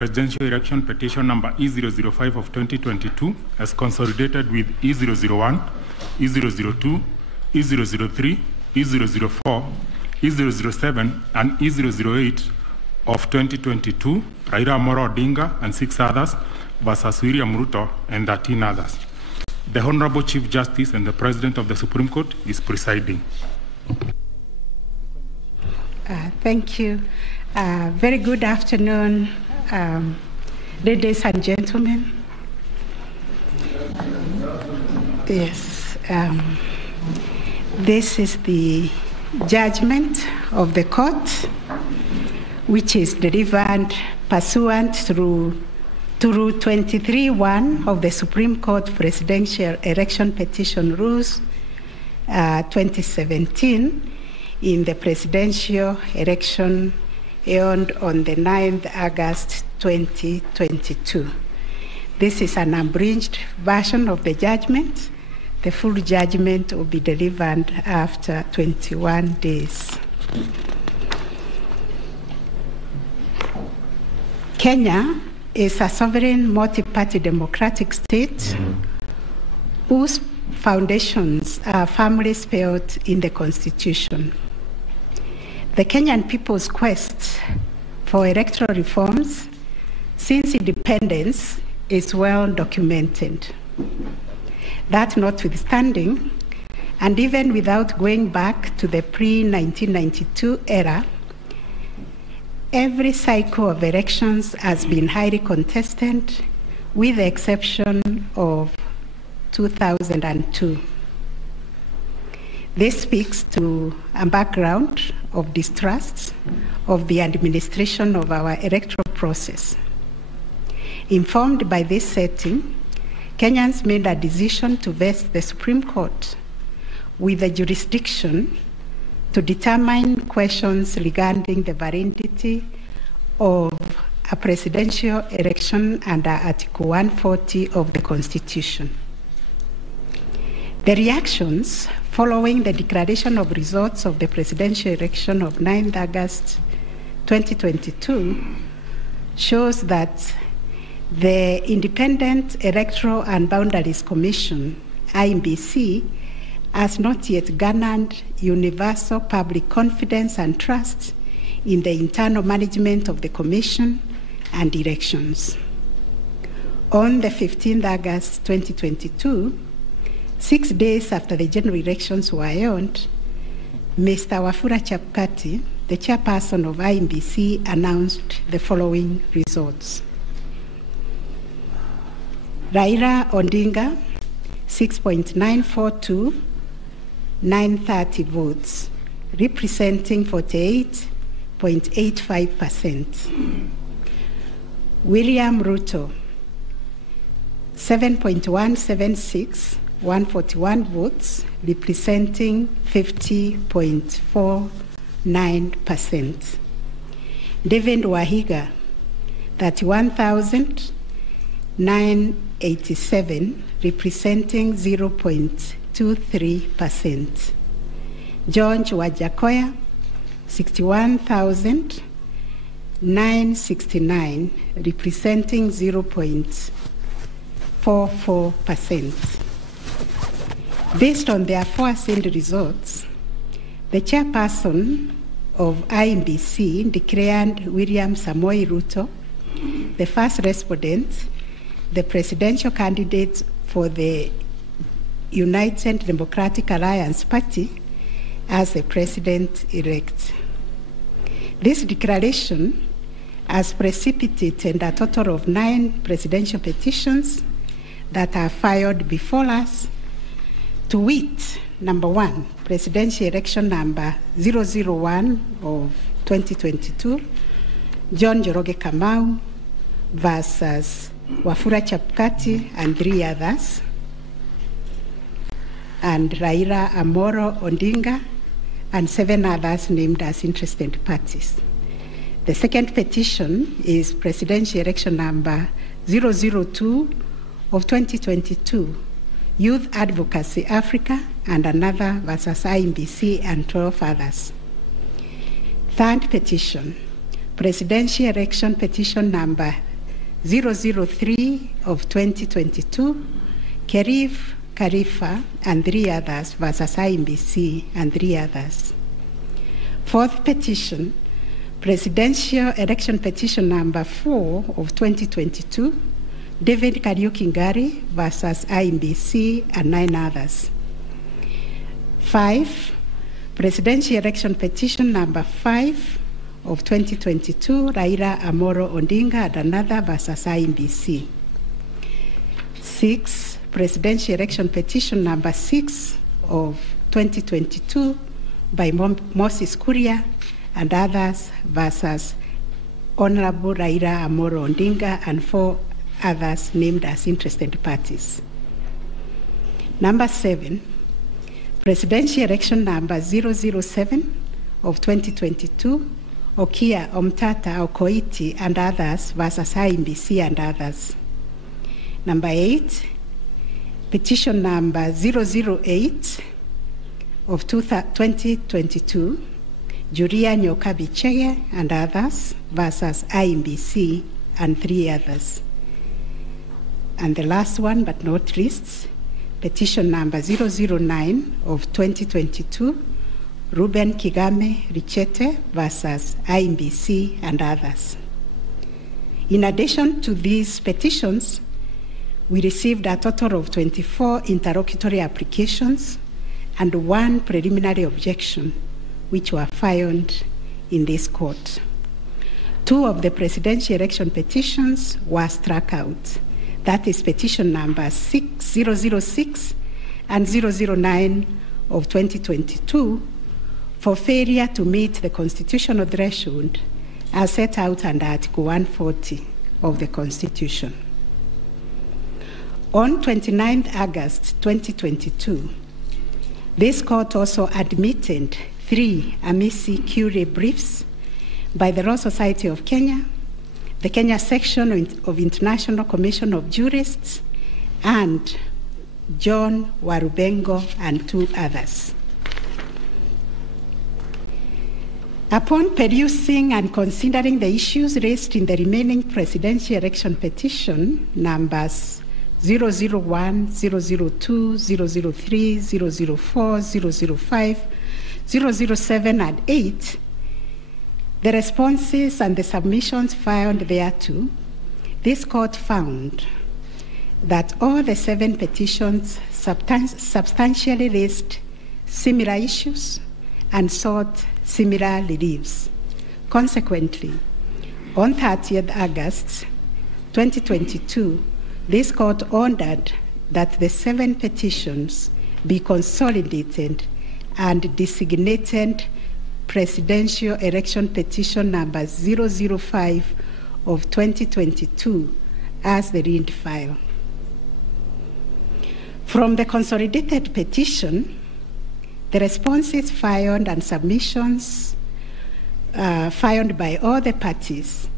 Presidential election petition number E005 of 2022 as consolidated with E001, E002, E003, E004, E007, and E008 of 2022, Raila Amolo Odinga and 6 others versus William Ruto and 13 others. The Honorable Chief Justice and the President of the Supreme Court is presiding. Thank you. Very good afternoon, ladies and gentlemen. Yes, this is the judgment of the court, which is delivered pursuant to Rule 23(1) of the Supreme Court Presidential Election Petition Rules 2017 in the presidential election held on the 9th August 2022. This is an abridged version of the judgment. The full judgment will be delivered after 21 days. Kenya is a sovereign multi-party democratic state whose foundations are firmly spelled in the Constitution. The Kenyan people's quest for electoral reforms since independence is well documented. That notwithstanding, and even without going back to the pre-1992 era, every cycle of elections has been highly contested, with the exception of 2002. This speaks to a background of distrust of the administration of our electoral process. Informed by this setting, Kenyans made a decision to vest the Supreme Court with the jurisdiction to determine questions regarding the validity of a presidential election under Article 140 of the Constitution. The reactions following the declaration of results of the presidential election of 9th August 2022 shows that the Independent Electoral and Boundaries Commission, IEBC, has not yet garnered universal public confidence and trust in the internal management of the Commission and elections. On the 15th August 2022, 6 days after the general elections were held, Mr. 𝒓𝒊𝒈𝒉𝒕, the chairperson of IEBC, announced the following results. Raila Odinga, 6.942,930 votes, representing 48.85%. William Ruto, 7.176,141 votes, representing 50.49%. David Wahiga, 31,987, representing 0.23%. George Wajakoya, 61,969, representing 0.44%. Based on the aforesaid results, the chairperson of IEBC declared William Samoei Ruto the first respondent, the presidential candidate for the United Democratic Alliance Party, as the president-elect. This declaration has precipitated a total of 9 presidential petitions that are filed before us, to wit, number 1, presidential election number 001 of 2022, John Njoroge Kamau versus Wafula Chebukati and 3 others, and Raila Amolo Odinga and 7 others named as interested parties. The second petition is presidential election number 002 of 2022, Youth Advocacy Africa and another versus IEBC and 12 others. Third petition, presidential election petition number 003 of 2022, 𝒓𝒊𝒈𝒉𝒕 and 3 others versus IEBC and 3 others. Fourth petition, Presidential Election Petition number 4 of 2022, David Kariuki Ngari versus IEBC and 9 others. 5, Presidential Election Petition number 5 of 2022, Raila Amolo Odinga and another versus IEBC. 6, Presidential Election Petition number 6 of 2022 by Moses Kuria and others versus Honorable Raila Amolo Odinga and 4 others named as interested parties. Number 7, Presidential Election number 007 of 2022, Okia Omtata Okoiti and others versus IEBC and others. Number 8, petition number 008 of 2022, Julia 𝒂𝒂𝒔𝒂𝒇𝒊 and others versus IEBC and 3 others. And the last one but not least, petition number 009 of 2022, Ruben 𝒂𝒂𝒔𝒂𝒇𝒊 versus IEBC and others. In addition to these petitions, we received a total of 24 interlocutory applications and 1 preliminary objection, which were filed in this court. 2 of the presidential election petitions were struck out. That is petition number 006 and 009 of 2022 for failure to meet the constitutional threshold as set out under Article 140 of the Constitution. On 29 August 2022, this court also admitted 3 amici curiae briefs by the Law Society of Kenya, the Kenya section of International Commission of Jurists, and John Warubengo and 2 others. Upon perusing and considering the issues raised in the remaining presidential election petition numbers 001, 002, 003, 004, 005, 007, and 8, the responses and the submissions filed thereto, this court found that all the 7 petitions substantially raised similar issues and sought similar reliefs. Consequently, on 30th August 2022, this court ordered that the 7 petitions be consolidated and designated Presidential Election Petition number 005 of 2022 as the read file. From the consolidated petition, the responses filed and submissions filed by all the parties,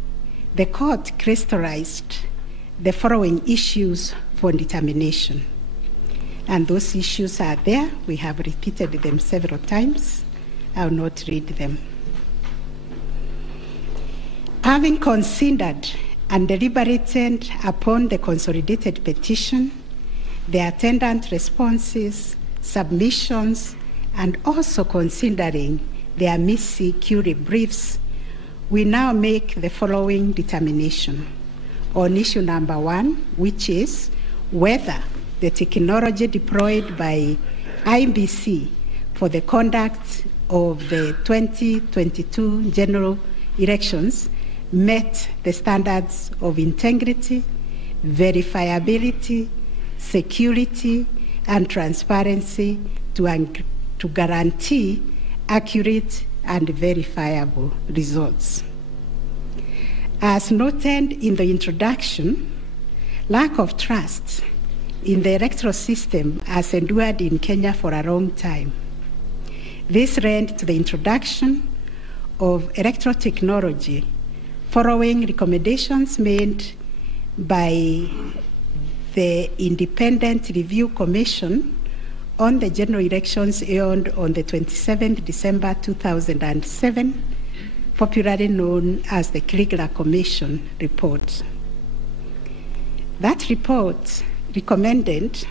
the court crystallized the following issues for determination. And those issues are there. We have repeated them several times. I will not read them. Having considered and deliberated upon the consolidated petition, the attendant responses, submissions, and also considering the amici curiae briefs, we now make the following determination on issue number 1, which is whether the technology deployed by IEBC for the conduct of the 2022 general elections met the standards of integrity, verifiability, security, and transparency to guarantee accurate and verifiable results. As noted in the introduction, lack of trust in the electoral system has endured in Kenya for a long time. This led to the introduction of electoral technology following recommendations made by the Independent Review Commission on the general elections held on the 27th December 2007, popularly known as the 𝒓𝒂𝒔𝒂𝒄 Commission report. That report recommended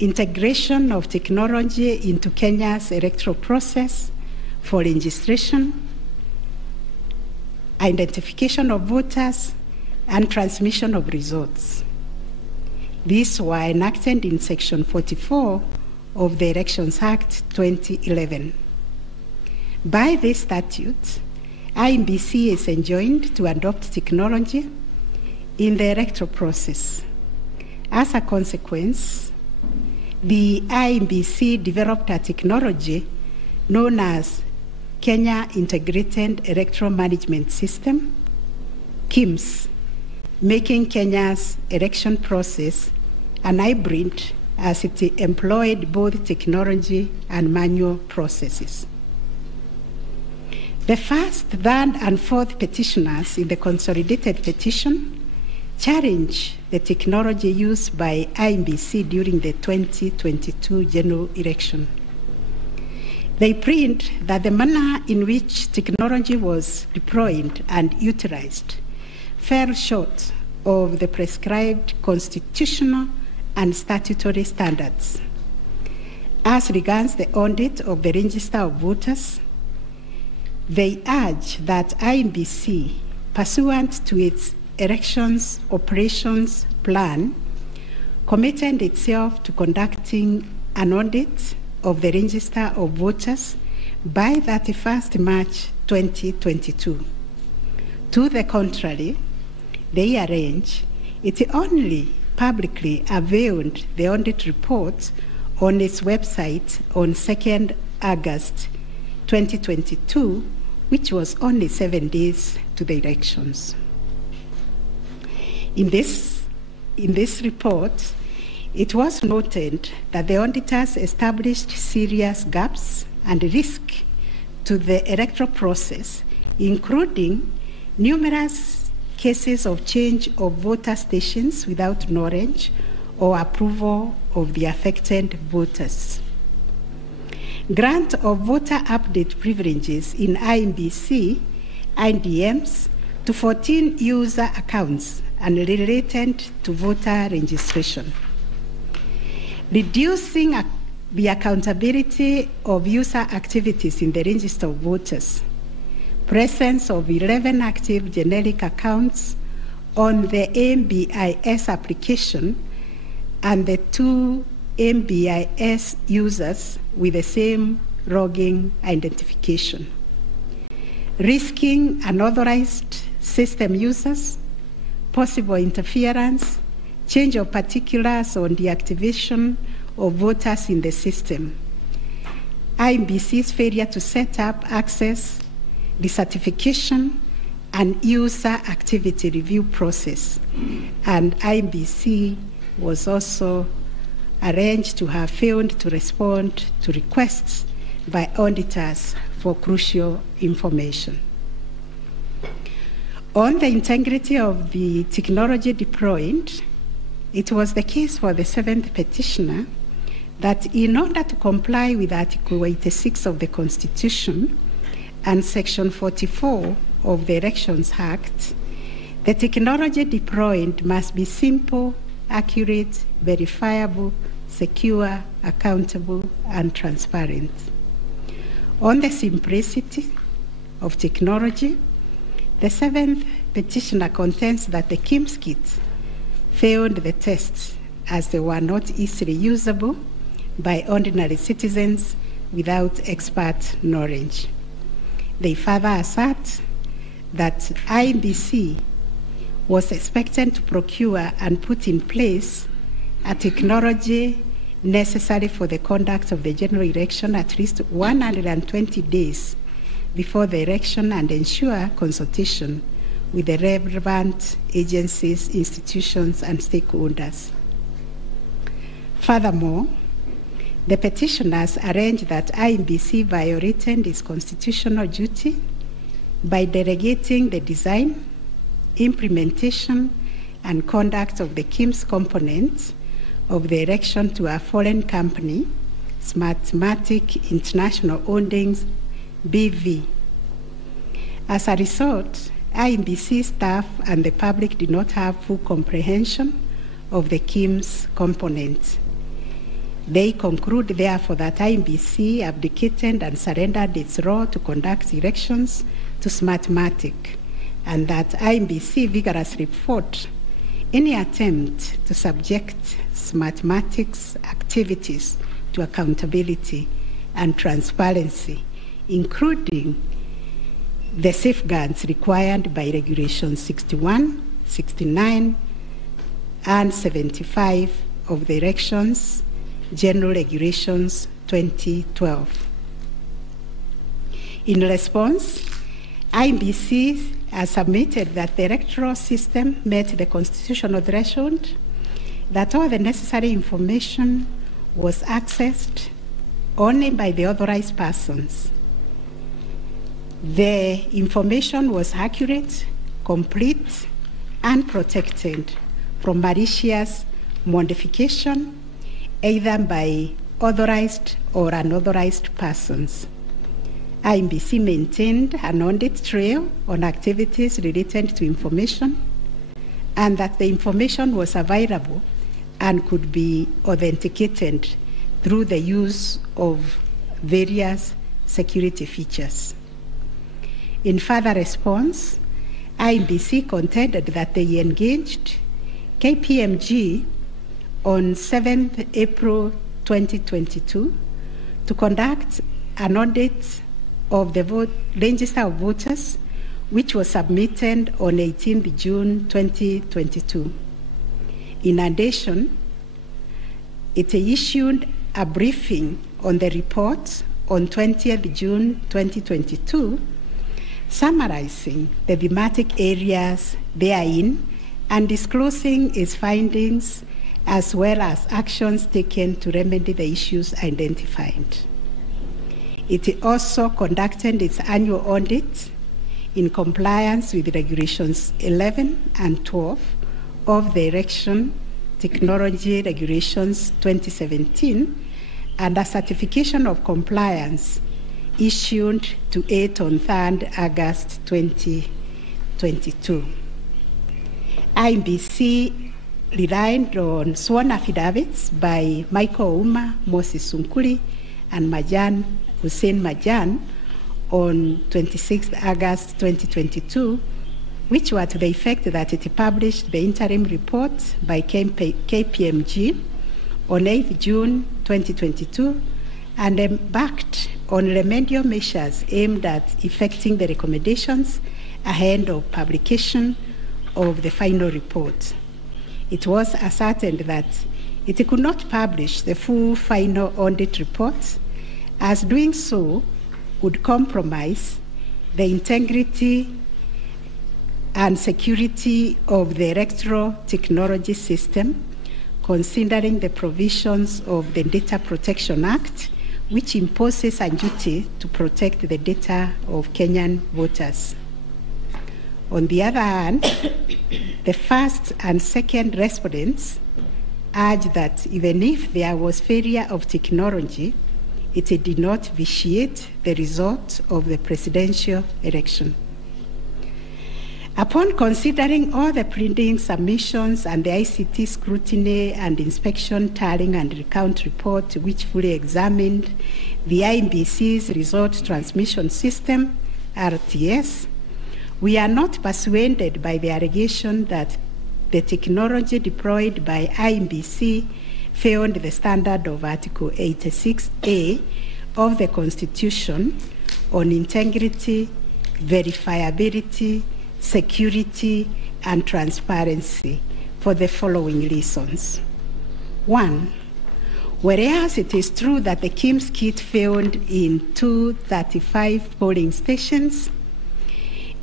integration of technology into Kenya's electoral process for registration, identification of voters, and transmission of results. These were enacted in Section 44 of the Elections Act 2011. By this statute, IEBC is enjoined to adopt technology in the electoral process. As a consequence, the IEBC developed a technology known as Kenya Integrated Electoral Management System, KIMS, making Kenya's election process an hybrid as it employed both technology and manual processes. The first, third, and fourth petitioners in the consolidated petition challenge the technology used by IEBC during the 2022 general election. They plead that the manner in which technology was deployed and utilized fell short of the prescribed constitutional and statutory standards. As regards the audit of the register of voters, they urge that IEBC, pursuant to its elections operations plan, committed itself to conducting an audit of the register of voters by 31st March 2022. To the contrary, they arrange it only publicly availed the audit report on its website on 2nd August 2022, which was only 7 days to the elections. In this report, it was noted that the auditors established serious gaps and risk to the electoral process, including numerous cases of change of voter stations without knowledge or approval of the affected voters. Grant of voter update privileges in IEBC, IDMs, to 14 user accounts and related to voter registration. Reducing the accountability of user activities in the register of voters. Presence of 11 active generic accounts on the MBEYA application and the 2 MBEYA users with the same login identification. Risking unauthorized system users, possible interference, change of particulars on the activation of voters in the system. IEBC's failure to set up access, decertification, and user activity review process. And IEBC was also arranged to have failed to respond to requests by auditors for crucial information. On the integrity of the technology deployed, it was the case for the seventh petitioner that in order to comply with Article 86 of the Constitution and Section 44 of the Elections Act, the technology deployed must be simple, accurate, verifiable, secure, accountable, and transparent. On the simplicity of technology, the seventh petitioner contends that the KIMS kits failed the tests as they were not easily usable by ordinary citizens without expert knowledge. They further assert that IEBC was expected to procure and put in place a technology necessary for the conduct of the general election at least 120 days before the election and ensure consultation with the relevant agencies, institutions, and stakeholders. Furthermore, the petitioners arrange that IEBC violated its constitutional duty by delegating the design, implementation, and conduct of the KIMS components of the election to a foreign company, Smartmatic International Holdings, BV. As a result, IEBC staff and the public did not have full comprehension of the KIEMS components. They conclude, therefore, that IEBC abdicated and surrendered its role to conduct elections to Smartmatic, and that IEBC vigorously fought any attempt to subject Smartmatic's activities to accountability and transparency, including the safeguards required by Regulations 61, 69, and 75 of the Elections General Regulations 2012. In response, IEBC has submitted that the electoral system met the constitutional threshold, that all the necessary information was accessed only by the authorized persons. The information was accurate, complete, and protected from malicious modification, either by authorized or unauthorized persons. IEBC maintained an audit trail on activities related to information, and that the information was available and could be authenticated through the use of various security features. In further response, IEBC contended that they engaged KPMG on 7th April 2022 to conduct an audit of the register of voters, which was submitted on 18th June 2022. In addition, it issued a briefing on the report on 20th June 2022, summarizing the thematic areas therein and disclosing its findings as well as actions taken to remedy the issues identified. It also conducted its annual audit in compliance with Regulations 11 and 12 of the Election Technology Regulations 2017 and a certification of compliance issued to it on 3rd August 2022. IEBC relied on sworn affidavits by Michael Ouma, Moses Sunkuri, and Hussein Majan on 26th August 2022, which were to the effect that it published the interim report by KPMG on 8th June 2022 and embarked on remedial measures aimed at effecting the recommendations ahead of publication of the final report. It was ascertained that it could not publish the full final audit report, as doing so would compromise the integrity and security of the electoral technology system, considering the provisions of the Data Protection Act, which imposes a duty to protect the data of Kenyan voters. On the other hand, the first and second respondents urged that even if there was failure of technology, it did not vitiate the result of the presidential election. Upon considering all the pleading submissions and the ICT scrutiny and inspection tallying and recount report, which fully examined the IEBC's result transmission system, RTS, we are not persuaded by the allegation that the technology deployed by IEBC failed the standard of Article 86A of the Constitution on integrity, verifiability, security, and transparency for the following reasons. 1, whereas it is true that the KIEMS kit failed in 235 polling stations,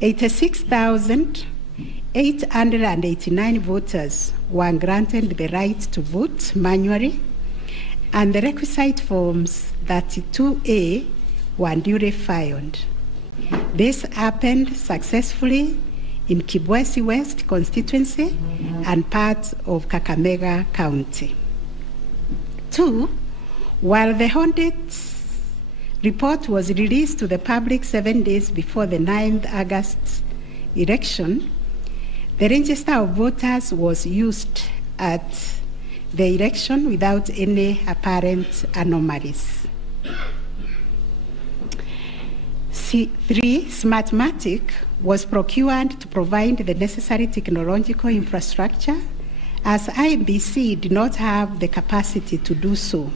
86,889 voters were granted the right to vote manually, and the requisite forms 32A were duly filed. This happened successfully in Kibwezi West constituency and parts of Kakamega County. 2, while the audit report was released to the public 7 days before the 9th August election, the register of voters was used at the election without any apparent anomalies. 3, 𝒓𝒊𝒈𝒉𝒕 was procured to provide the necessary technological infrastructure, as IEBC did not have the capacity to do so.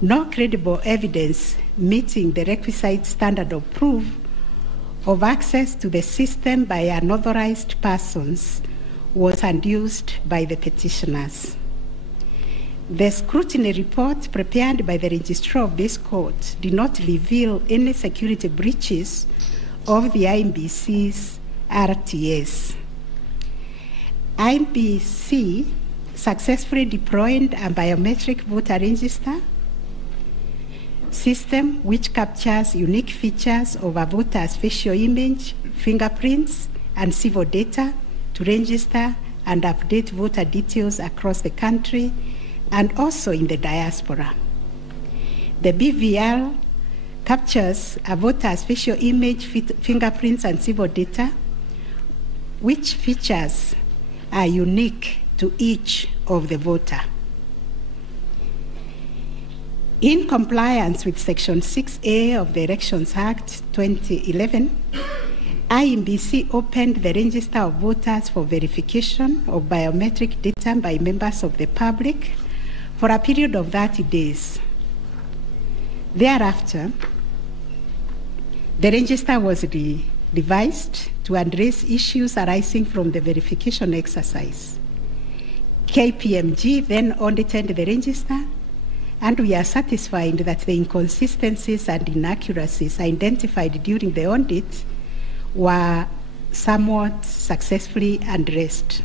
No credible evidence meeting the requisite standard of proof of access to the system by unauthorized persons was adduced by the petitioners. The scrutiny report prepared by the registrar of this court did not reveal any security breaches of the IEBC's RTS. IEBC successfully deployed a biometric voter register system which captures unique features of a voter's facial image, fingerprints, and civil data to register and update voter details across the country and also in the diaspora. The BVR captures a voter's facial image, fingerprints, and civil data, which features are unique to each of the voter. In compliance with Section 6A of the Elections Act 2011, IEBC opened the register of voters for verification of biometric data by members of the public for a period of 30 days. Thereafter, the register was revised to address issues arising from the verification exercise. KPMG then audited the register, and we are satisfied that the inconsistencies and inaccuracies identified during the audit were somewhat successfully addressed.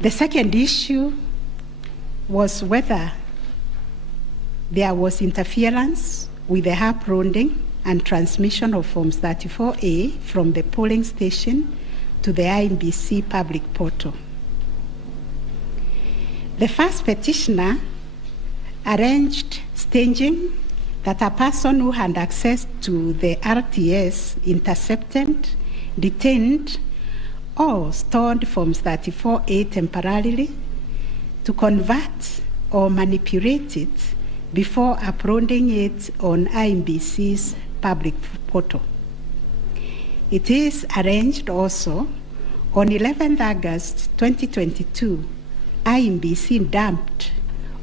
The second issue was whether there was interference with the uploading and transmission of Forms 34A from the polling station to the IEBC public portal. The first petitioner arranged staging that a person who had access to the RTS intercepted, detained, or stored Forms 34A temporarily to convert or manipulate it before uploading it on IEBC's public portal. It is arranged also on 11th August 2022, IEBC dumped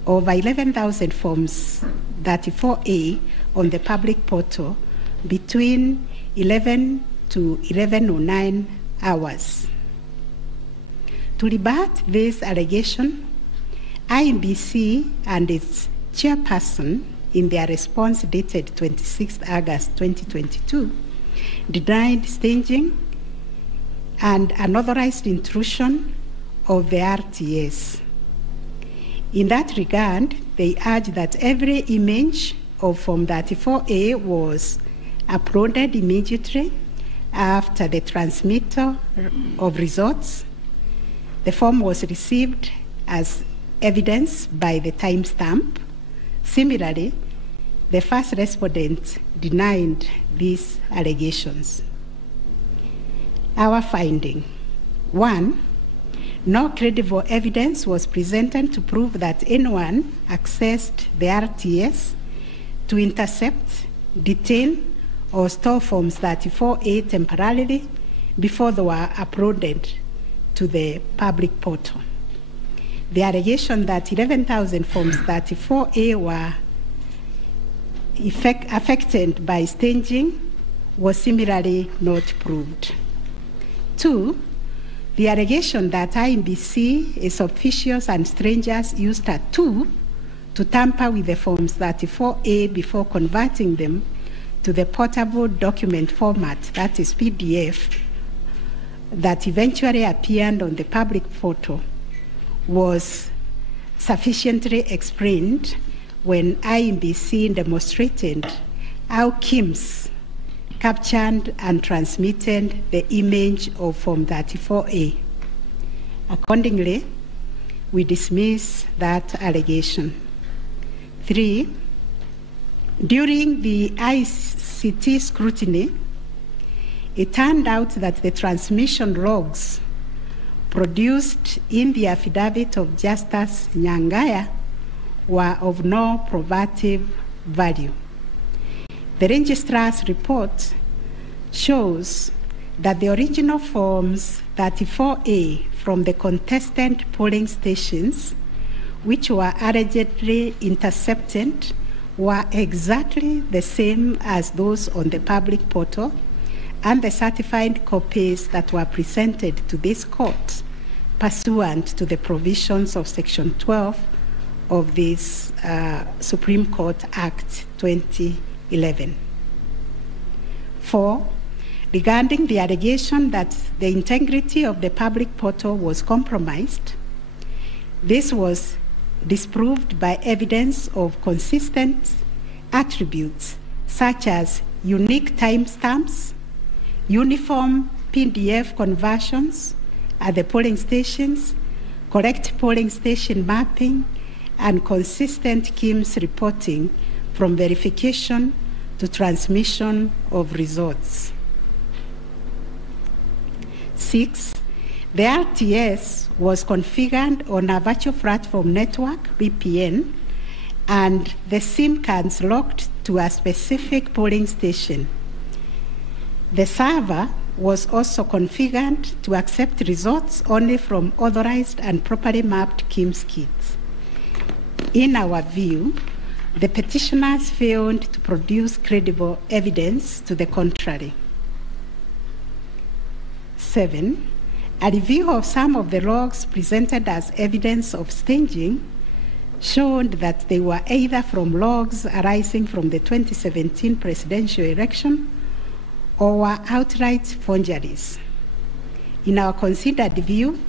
over 11,000 Forms 34A on the public portal between 11 to 11:09 hours. To rebut this allegation, IEBC and its chairperson, in their response dated 26th August 2022, denied staging and unauthorized intrusion of the RTS. In that regard, they urged that every image of Form 34A was uploaded immediately after the transmittal of results. The form was received as evidence by the timestamp. Similarly, the first respondent denied these allegations. Our finding: 1, no credible evidence was presented to prove that anyone accessed the RTS to intercept, detain, or store Forms 34A temporarily before they were uploaded to the public portal. The allegation that 11,000 Forms 34A were affected by staging was similarly not proved. 2, the allegation that IEBC, its officials and strangers used a tool to tamper with the Forms 34A before converting them to the portable document format, that is PDF, that eventually appeared on the public portal, was sufficiently explained when IEBC demonstrated how KIMS captured and transmitted the image of Form 34A. Accordingly, we dismiss that allegation. 3, during the ICT scrutiny, it turned out that the transmission logs produced in the affidavit of Justice Nyangaya were of no probative value. The registrar's report shows that the original forms 34A from the contestant polling stations, which were allegedly intercepted, were exactly the same as those on the public portal, and the certified copies that were presented to this court pursuant to the provisions of Section 12 of this Supreme Court Act 2011. 4, regarding the allegation that the integrity of the public portal was compromised, this was disproved by evidence of consistent attributes such as unique timestamps, uniform PDF conversions at the polling stations, correct polling station mapping, and consistent KIMS reporting from verification to transmission of results. 6, the RTS was configured on a virtual platform network, VPN, and the SIM cards locked to a specific polling station. The server was also configured to accept results only from authorized and properly mapped KIMS kits. In our view, the petitioners failed to produce credible evidence to the contrary. 7, a review of some of the logs presented as evidence of staging showed that they were either from logs arising from the 2017 presidential election or were outright forgeries. In our considered view,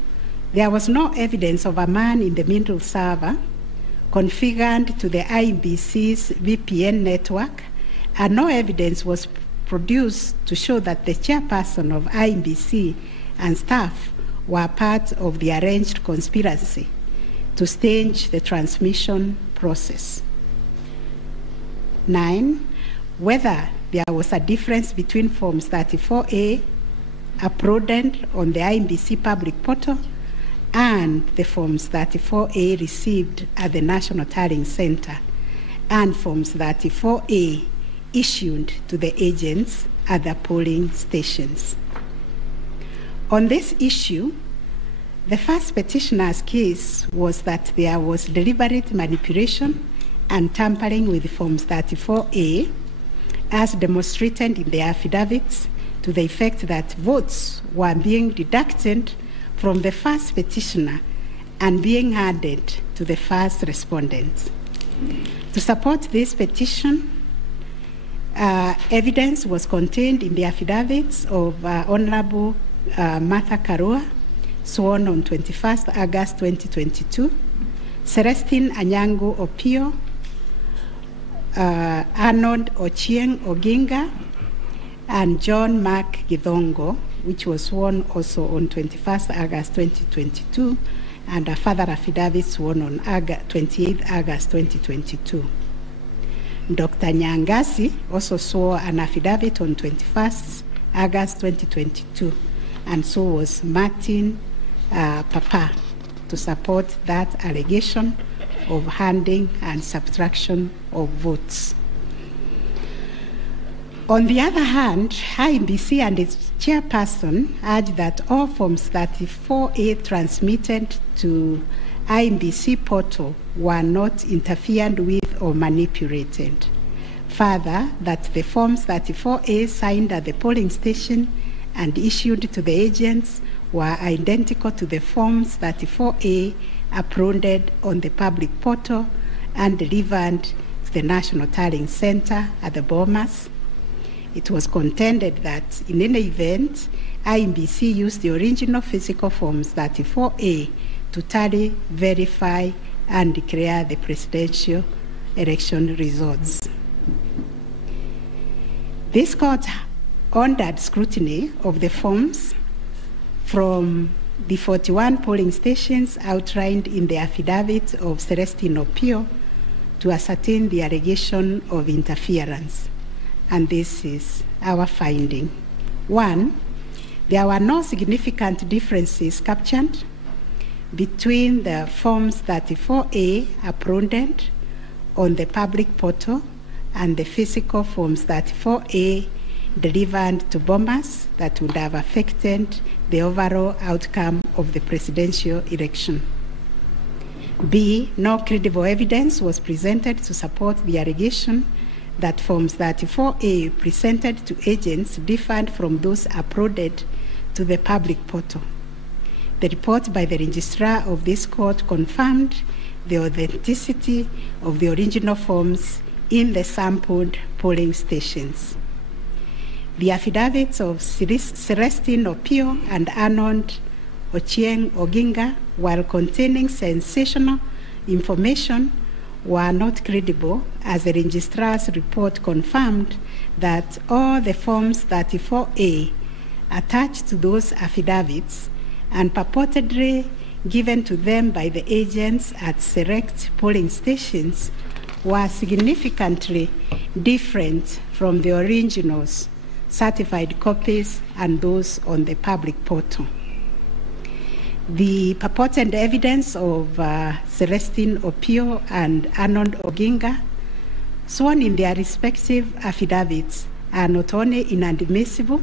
there was no evidence of a man-in-the-middle server configured to the IEBC's VPN network, and no evidence was produced to show that the chairperson of IEBC and staff were part of the arranged conspiracy to stage the transmission process. 9, whether there was a difference between Forms 34A uploaded on the IEBC public portal and the Forms 34A received at the National Tallying Center and Forms 34A issued to the agents at the polling stations. On this issue, the first petitioner's case was that there was deliberate manipulation and tampering with Forms 34A, as demonstrated in the affidavits, to the effect that votes were being deducted from the first petitioner and being added to the first respondent. To support this petition, evidence was contained in the affidavits of Honorable Martha Karua, sworn on 21st August 2022, Celestine Anyango Opio, Arnold Ochieng Oginga, and John Mark Githongo, which was sworn also on 21st August 2022, and a further affidavit sworn on 28th August 2022. Dr. Nyangasi also swore an affidavit on 21st August 2022, and so was Martin Papa, to support that allegation of handing and subtraction of votes. On the other hand, IEBC and its chairperson urged that all Forms 34A transmitted to IEBC portal were not interfered with or manipulated. Further, that the Forms 34A signed at the polling station and issued to the agents were identical to the Forms 34A uploaded on the public portal and delivered to the National Tallying Center at the Bomas. It was contended that in any event, IEBC used the original physical Forms 34A to tally, verify, and declare the presidential election results. This court ordered scrutiny of the forms from the 41 polling stations outlined in the affidavit of Celestine Opio to ascertain the allegation of interference. And this is our finding. One, there were no significant differences captured between the Forms 34A uploaded on the public portal and the physical Forms 34A delivered to bombers that would have affected the overall outcome of the presidential election. B, no credible evidence was presented to support the allegation that Forms 34A presented to agents differed from those uploaded to the public portal. The report by the registrar of this court confirmed the authenticity of the original forms in the sampled polling stations. The affidavits of Celestine Opio and Arnold Ochieng Oginga, while containing sensational information, were not credible, as the registrar's report confirmed that all the Forms 34A attached to those affidavits and purportedly given to them by the agents at select polling stations were significantly different from the originals, certified copies, and those on the public portal. The purported evidence of Celestine Opio and Arnold Oginga, sworn in their respective affidavits, are not only inadmissible,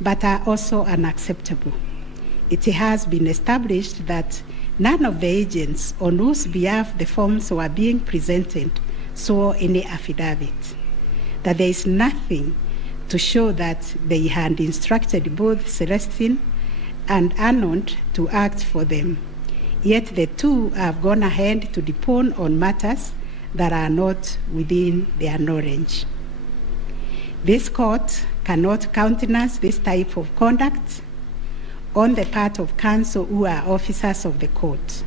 but are also unacceptable. It has been established that none of the agents on whose behalf the forms were being presented swore any affidavit, that there is nothing to show that they had instructed both Celestine and Arnold to act for them. Yet the two have gone ahead to depone on matters that are not within their knowledge. This court cannot countenance this type of conduct on the part of counsel who are officers of the court.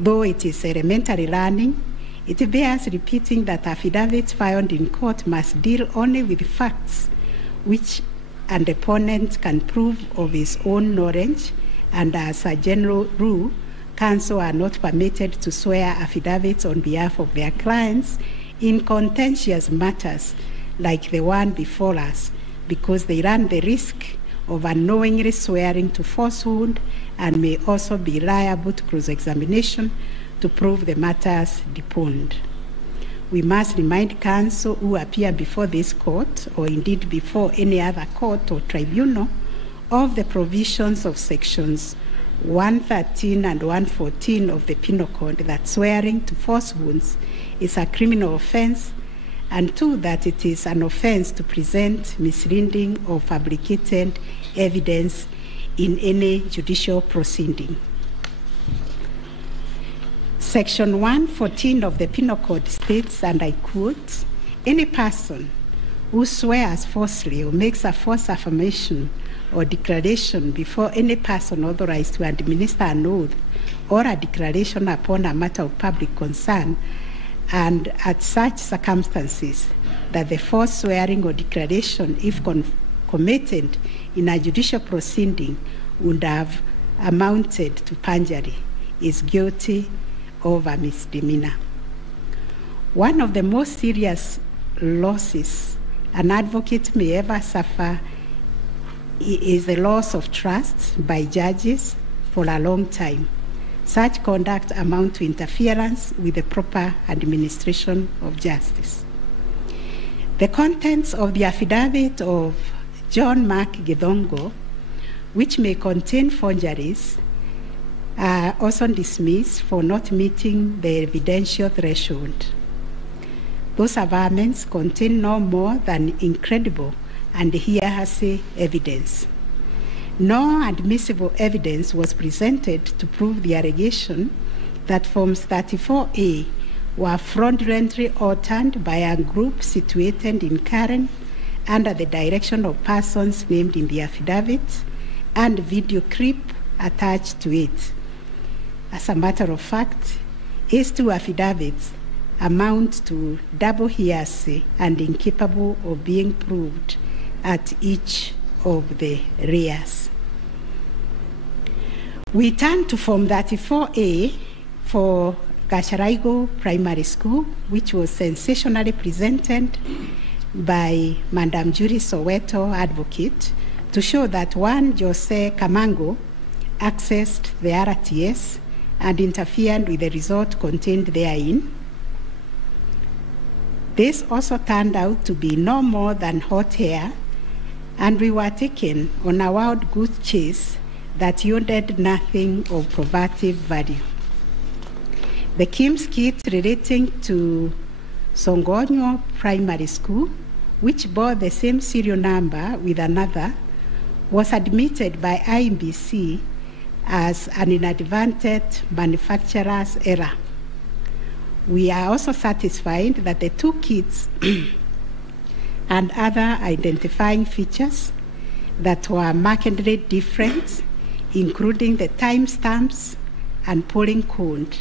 Though it is elementary learning, it bears repeating that affidavits filed in court must deal only with facts which an opponent can prove of his own knowledge, and as a general rule, counsel are not permitted to swear affidavits on behalf of their clients in contentious matters like the one before us, because they run the risk of unknowingly swearing to falsehood and may also be liable to cross-examination to prove the matters deponed. We must remind counsel who appear before this court, or indeed before any other court or tribunal, of the provisions of sections 113 and 114 of the Penal Code, that swearing to falsehoods is a criminal offense, and two, that it is an offense to present misleading or fabricated evidence in any judicial proceeding. Section 114 of the Penal Code states, and I quote, "Any person who swears falsely or makes a false affirmation or declaration before any person authorized to administer an oath or a declaration upon a matter of public concern, and at such circumstances that the false swearing or declaration, if committed in a judicial proceeding, would have amounted to perjury, is guilty of a misdemeanor." One of the most serious losses an advocate may ever suffer is the loss of trust by judges for a long time. Such conduct amounts to interference with the proper administration of justice. The contents of the affidavit of John Mark Githongo, which may contain forgeries, are also dismissed for not meeting the evidential threshold. Those averments contain no more than incredible and hearsay evidence. No admissible evidence was presented to prove the allegation that Forms 34A were fraudulently altered by a group situated in Karen under the direction of persons named in the affidavit and video clip attached to it. As a matter of fact, these two affidavits amount to double hearsay and incapable of being proved at each of the rears. We turn to Form 34A for 𝒂𝒔𝒂𝒊 Primary School, which was sensationally presented by Madam Judy Soweto, advocate, to show that one Jose Kamango accessed the RTS and interfered with the result contained therein. This also turned out to be no more than hot air, and we were taken on a wild goose chase that yielded nothing of probative value. The KIMS kit relating to Songonyo Primary School, which bore the same serial number with another, was admitted by IMBC as an inadvertent manufacturer's error. We are also satisfied that the two kits and other identifying features that were markedly different, including the timestamps and polling code,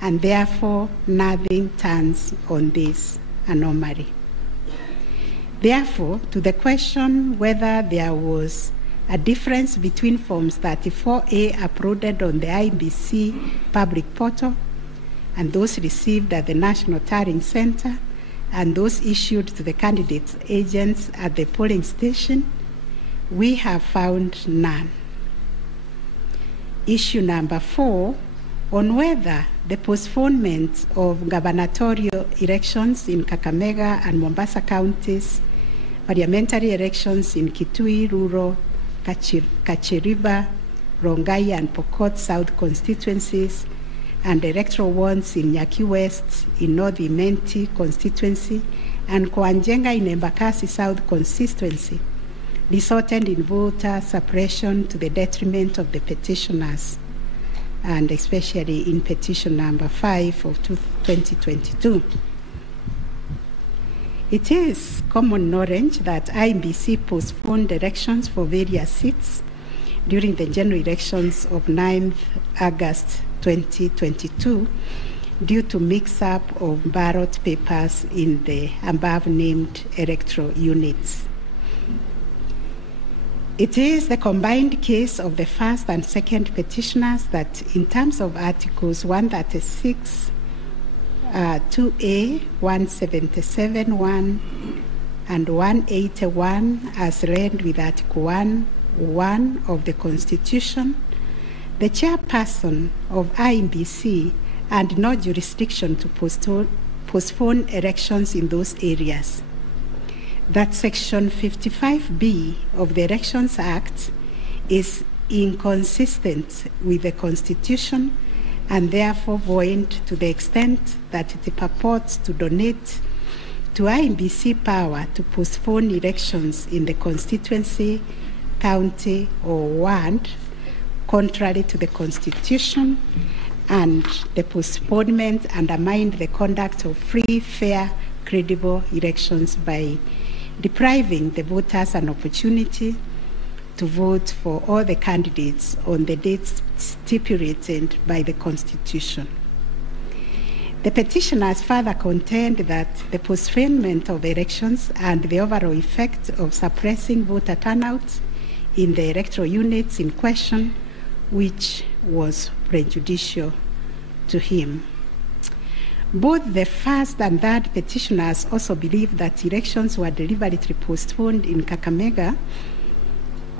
and therefore nothing turns on this anomaly. Therefore, to the question whether there was a difference between Forms 34A uploaded on the IMBC public portal and those received at the National Tallying Center and those issued to the candidates' agents at the polling station, we have found none. Issue number 4, on whether the postponement of gubernatorial elections in Kakamega and Mombasa counties, parliamentary elections in Kitui, Rural, Kachiriba, Rongai and Pokot South constituencies, and electoral ones in Nyaki West, in North Imenti constituency, and Kwanjenga in Embakasi South constituency, resulted in voter suppression to the detriment of the petitioners, and especially in petition number 5 of 2022. It is common knowledge that IMBC postponed elections for various seats during the general elections of 9th August 2022 due to mix-up of ballot papers in the above-named electoral units. It is the combined case of the first and second petitioners that, in terms of Articles 136, 2A, 177(1), and 181, as read with Article 1 of the Constitution, the chairperson of IMBC had no jurisdiction to postpone elections in those areas. That Section 55B of the Elections Act is inconsistent with the Constitution and therefore void to the extent that it purports to donate to IMBC power to postpone elections in the constituency, county, or ward, contrary to the Constitution, and the postponement undermined the conduct of free, fair, credible elections by depriving the voters an opportunity to vote for all the candidates on the dates stipulated by the Constitution. The petitioners further contend that the postponement of elections and the overall effect of suppressing voter turnout in the electoral units in question, which was prejudicial to him. Both the first and third petitioners also believe that elections were deliberately postponed in Kakamega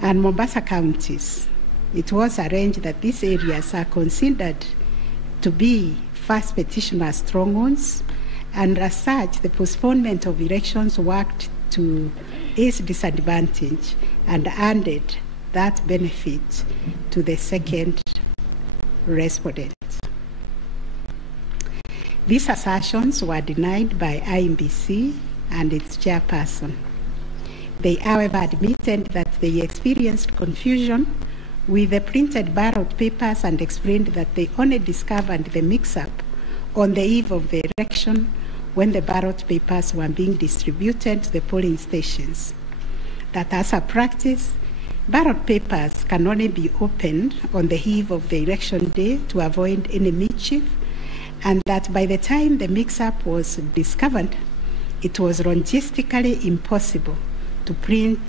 and Mombasa counties. It was arranged that these areas are considered to be first petitioner strongholds, and as such, the postponement of elections worked to his disadvantage and handed that benefit to the second respondent. These assertions were denied by IMBC and its chairperson. They, however, admitted that they experienced confusion with the printed ballot papers and explained that they only discovered the mix-up on the eve of the election when the ballot papers were being distributed to the polling stations. That as a practice, ballot papers can only be opened on the eve of the election day to avoid any mischief, and that by the time the mix-up was discovered, it was logistically impossible to print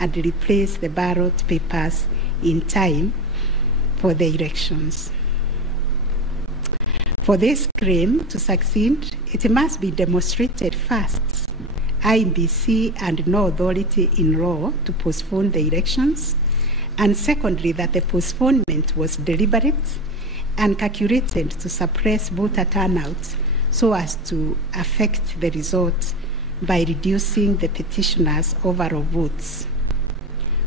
and replace the ballot papers in time for the elections. For this claim to succeed, it must be demonstrated first IEBC and no authority in law to postpone the elections, and secondly, that the postponement was deliberate and calculated to suppress voter turnout so as to affect the result by reducing the petitioners' overall votes.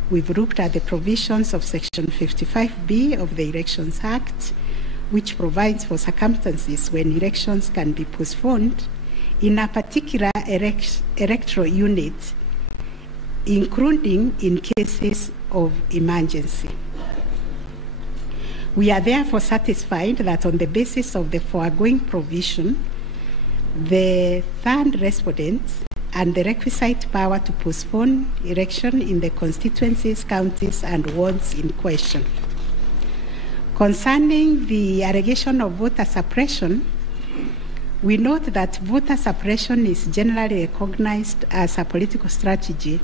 We've looked at the provisions of Section 55B of the Elections Act, which provides for circumstances when elections can be postponed in a particular electoral unit, including in cases of emergency. We are therefore satisfied that on the basis of the foregoing provision, the third respondent and the requisite power to postpone election in the constituencies, counties, and wards in question. Concerning the allegation of voter suppression, we note that voter suppression is generally recognized as a political strategy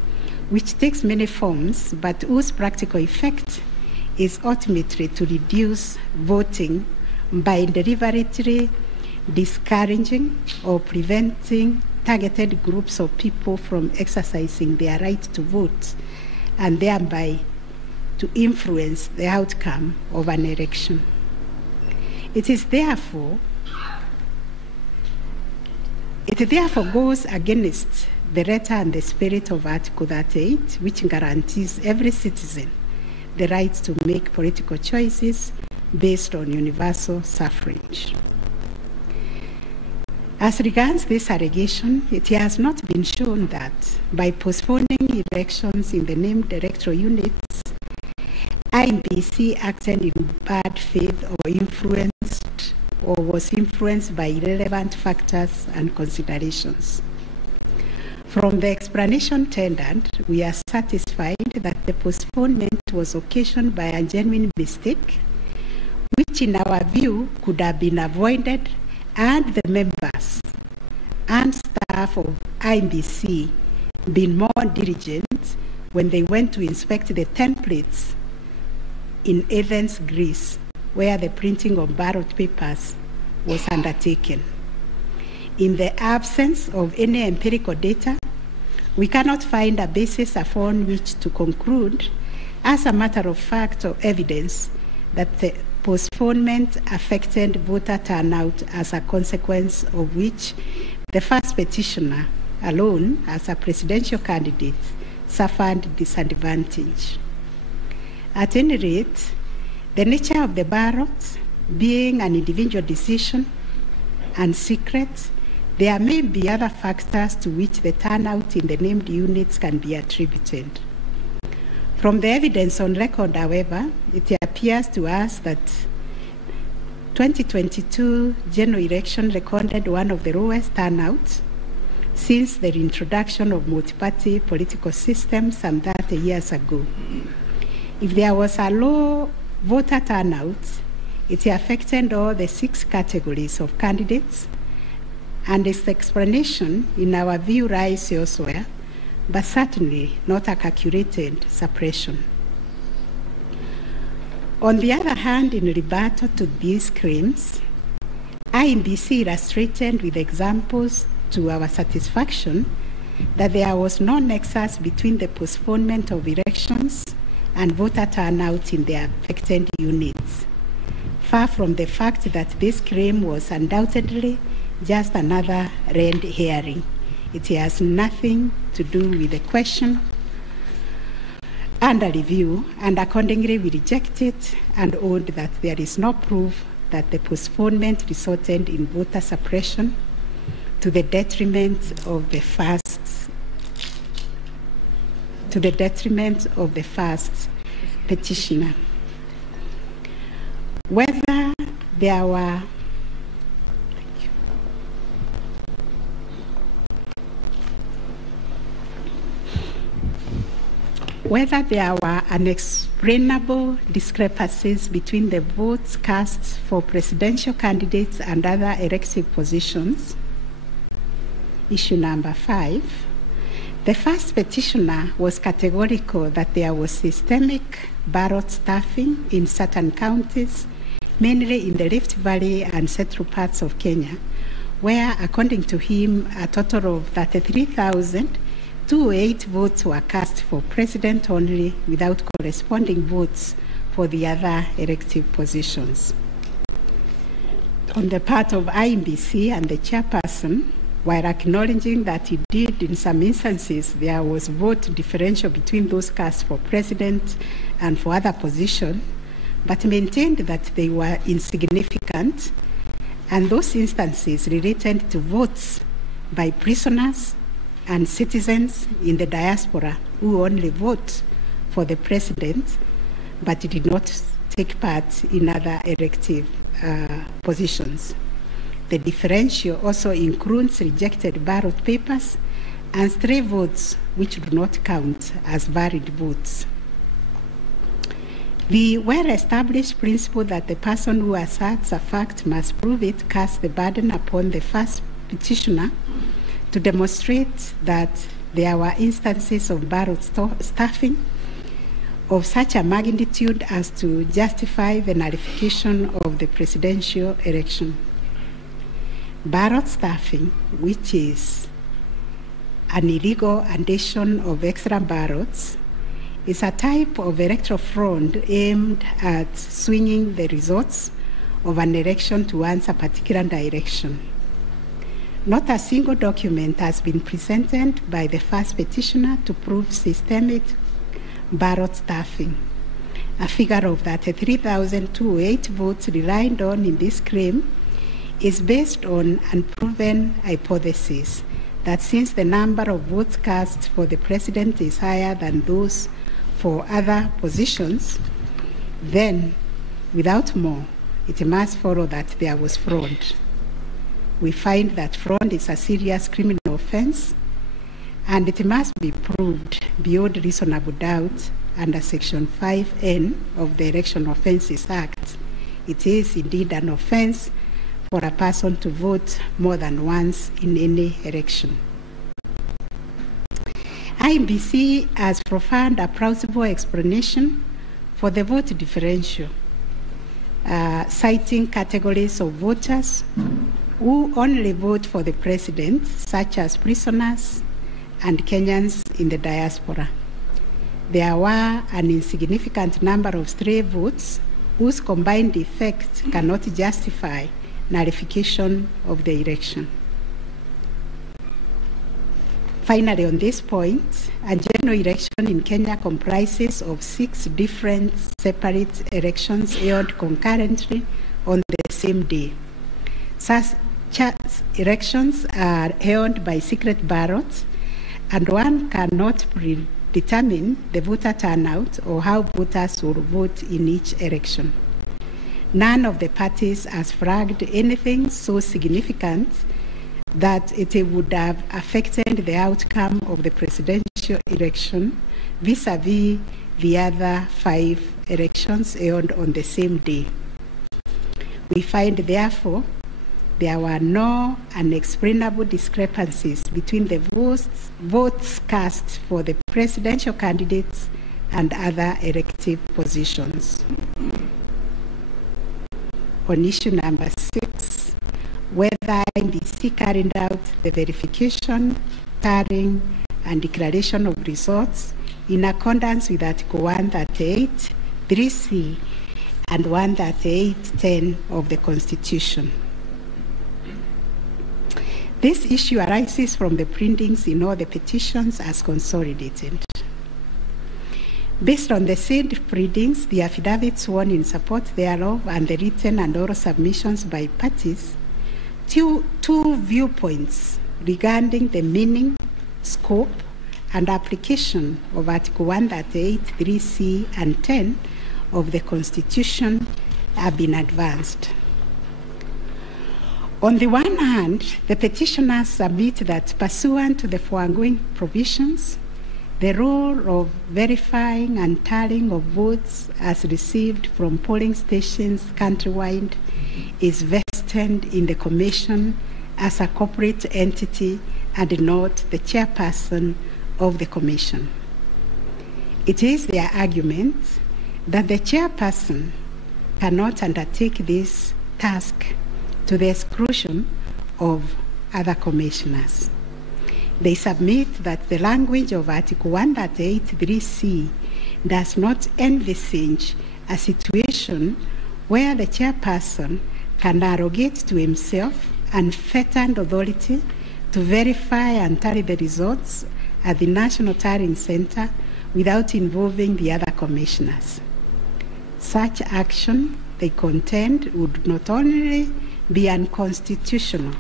which takes many forms, but whose practical effect is ultimately to reduce voting by deliberately discouraging or preventing targeted groups of people from exercising their right to vote and thereby to influence the outcome of an election. It therefore goes against the letter and the spirit of Article 38, which guarantees every citizen the right to make political choices based on universal suffrage. As regards this allegation, it has not been shown that by postponing elections in the named electoral units, IEBC acted in bad faith or was influenced by irrelevant factors and considerations. From the explanation tendered, we are satisfied that the postponement was occasioned by a genuine mistake, which in our view could have been avoided and the members and staff of IEBC been more diligent when they went to inspect the templates in Athens, Greece, where the printing of ballot papers was undertaken. In the absence of any empirical data, we cannot find a basis upon which to conclude, as a matter of fact or evidence, that the postponement affected voter turnout, as a consequence of which the first petitioner alone, as a presidential candidate, suffered disadvantage. At any rate, the nature of the ballot being an individual decision and secret, there may be other factors to which the turnout in the named units can be attributed. From the evidence on record, however, it appears to us that 2022 general election recorded one of the lowest turnouts since the introduction of multi-party political system some 30 years ago. If there was a low voter turnout, it affected all the 6 categories of candidates, and its explanation, in our view, lies elsewhere, but certainly not a calculated suppression. On the other hand, in rebuttal to these claims, IEBC illustrated with examples to our satisfaction that there was no nexus between the postponement of elections and voter turnout in the affected units, far from the fact that this claim was undoubtedly just another red herring. It has nothing to do with the question under review, and accordingly we reject it and hold that there is no proof that the postponement resulted in voter suppression to the detriment of the first petitioner. Whether there were unexplainable discrepancies between the votes cast for presidential candidates and other elective positions. Issue number 5. The first petitioner was categorical that there was systemic ballot stuffing in certain counties, mainly in the Rift Valley and central parts of Kenya, where, according to him, a total of 33,208 votes were cast for president only, without corresponding votes for the other elective positions. On the part of IEBC and the chairperson, while acknowledging that indeed in some instances there was vote differential between those cast for president and for other positions, but maintained that they were insignificant, and those instances related to votes by prisoners and citizens in the diaspora who only vote for the president but did not take part in other elective positions. The differential also includes rejected ballot papers and stray votes which do not count as valid votes. The well-established principle that the person who asserts a fact must prove it casts the burden upon the first petitioner to demonstrate that there were instances of ballot stuffing of such a magnitude as to justify the nullification of the presidential election. Ballot stuffing, which is an illegal addition of extra ballots, is a type of electoral fraud aimed at swinging the results of an election towards a particular direction. Not a single document has been presented by the first petitioner to prove systemic ballot stuffing. A figure of 33,208 votes relied on in this claim is based on unproven hypothesis that since the number of votes cast for the president is higher than those for other positions, then, without more, it must follow that there was fraud. We find that fraud is a serious criminal offense, and it must be proved beyond reasonable doubt under Section 5N of the Election Offences Act. It is indeed an offense for a person to vote more than once in any election. IEBC has provided a plausible explanation for the vote differential, citing categories of voters who only vote for the president, such as prisoners and Kenyans in the diaspora. There were an insignificant number of stray votes whose combined effect cannot justify nullification of the election. Finally, on this point, a general election in Kenya comprises of 6 different separate elections held concurrently on the same day. Such elections are held by secret ballot, and one cannot predetermine the voter turnout or how voters will vote in each election. None of the parties has flagged anything so significant that it would have affected the outcome of the presidential election vis-à-vis the other 5 elections held on the same day. We find, therefore, there were no unexplainable discrepancies between the votes cast for the presidential candidates and other elective positions. On issue number 6, whether IEBC carried out the verification, tallying, and declaration of results in accordance with Article 138, 3C, and 138(10) of the Constitution. This issue arises from the printings in all the petitions as consolidated. Based on the said printings, the affidavits sworn in support thereof, and the written and oral submissions by parties, two viewpoints regarding the meaning, scope, and application of Article 138, 3C, and 10 of the Constitution have been advanced. On the one hand, the petitioners submit that pursuant to the foregoing provisions, the role of verifying and tallying of votes as received from polling stations countrywide is vested in the Commission as a corporate entity and not the chairperson of the Commission. It is their argument that the chairperson cannot undertake this task to the exclusion of other commissioners. They submit that the language of Article 183C does not envisage a situation where the chairperson can arrogate to himself unfettered authority to verify and tally the results at the National Tallying Center without involving the other commissioners. Such action, they contend, would not only be unconstitutional,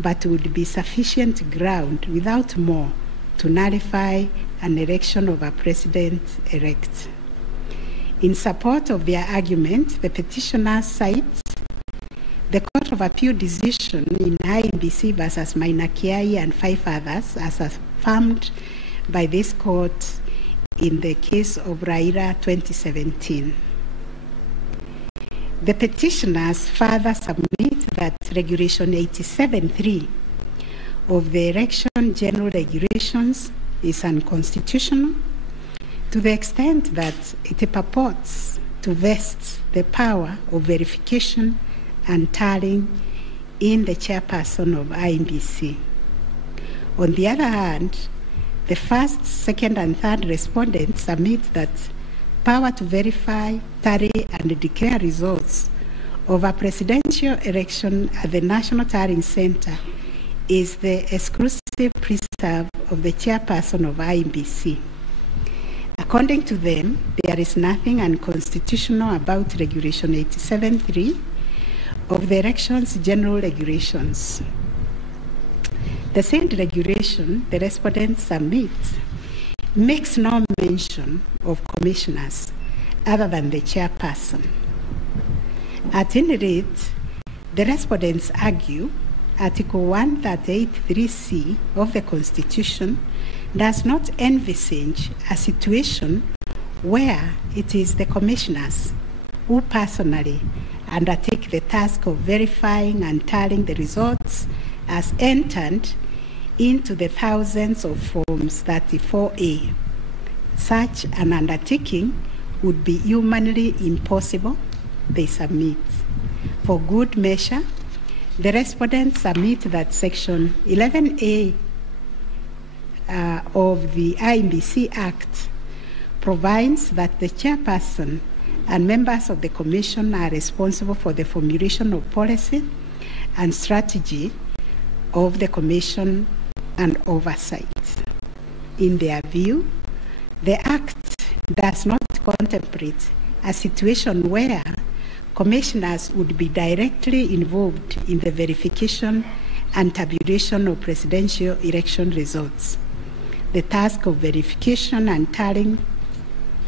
but would be sufficient ground without more to nullify an election of a president-elect. In support of their argument, the petitioner cites the Court of Appeal decision in IEBC versus Maina Kiai and 5 others as affirmed by this court in the case of Raila 2017. The petitioners further submit that Regulation 87.3 of the Election General Regulations is unconstitutional to the extent that it purports to vest the power of verification and tallying in the chairperson of IEBC. On the other hand, the first, second, and third respondents submit that power to verify, tally, and declare results of a presidential election at the National Tallying Center is the exclusive preserve of the chairperson of IEBC. According to them, there is nothing unconstitutional about Regulation 87.3 of the Elections General Regulations. The said regulation, the respondent submits, makes no mention of commissioners other than the chairperson. At any rate, the respondents argue Article 138(3)(c) of the Constitution does not envisage a situation where it is the commissioners who personally undertake the task of verifying and tallying the results as entered into the thousands of Forms 34A. Such an undertaking would be humanly impossible, they submit. For good measure, the respondents submit that Section 11A of the IEBC Act provides that the chairperson and members of the Commission are responsible for the formulation of policy and strategy of the Commission and oversight. In their view, the Act does not contemplate a situation where commissioners would be directly involved in the verification and tabulation of presidential election results. The task of verification and tallying,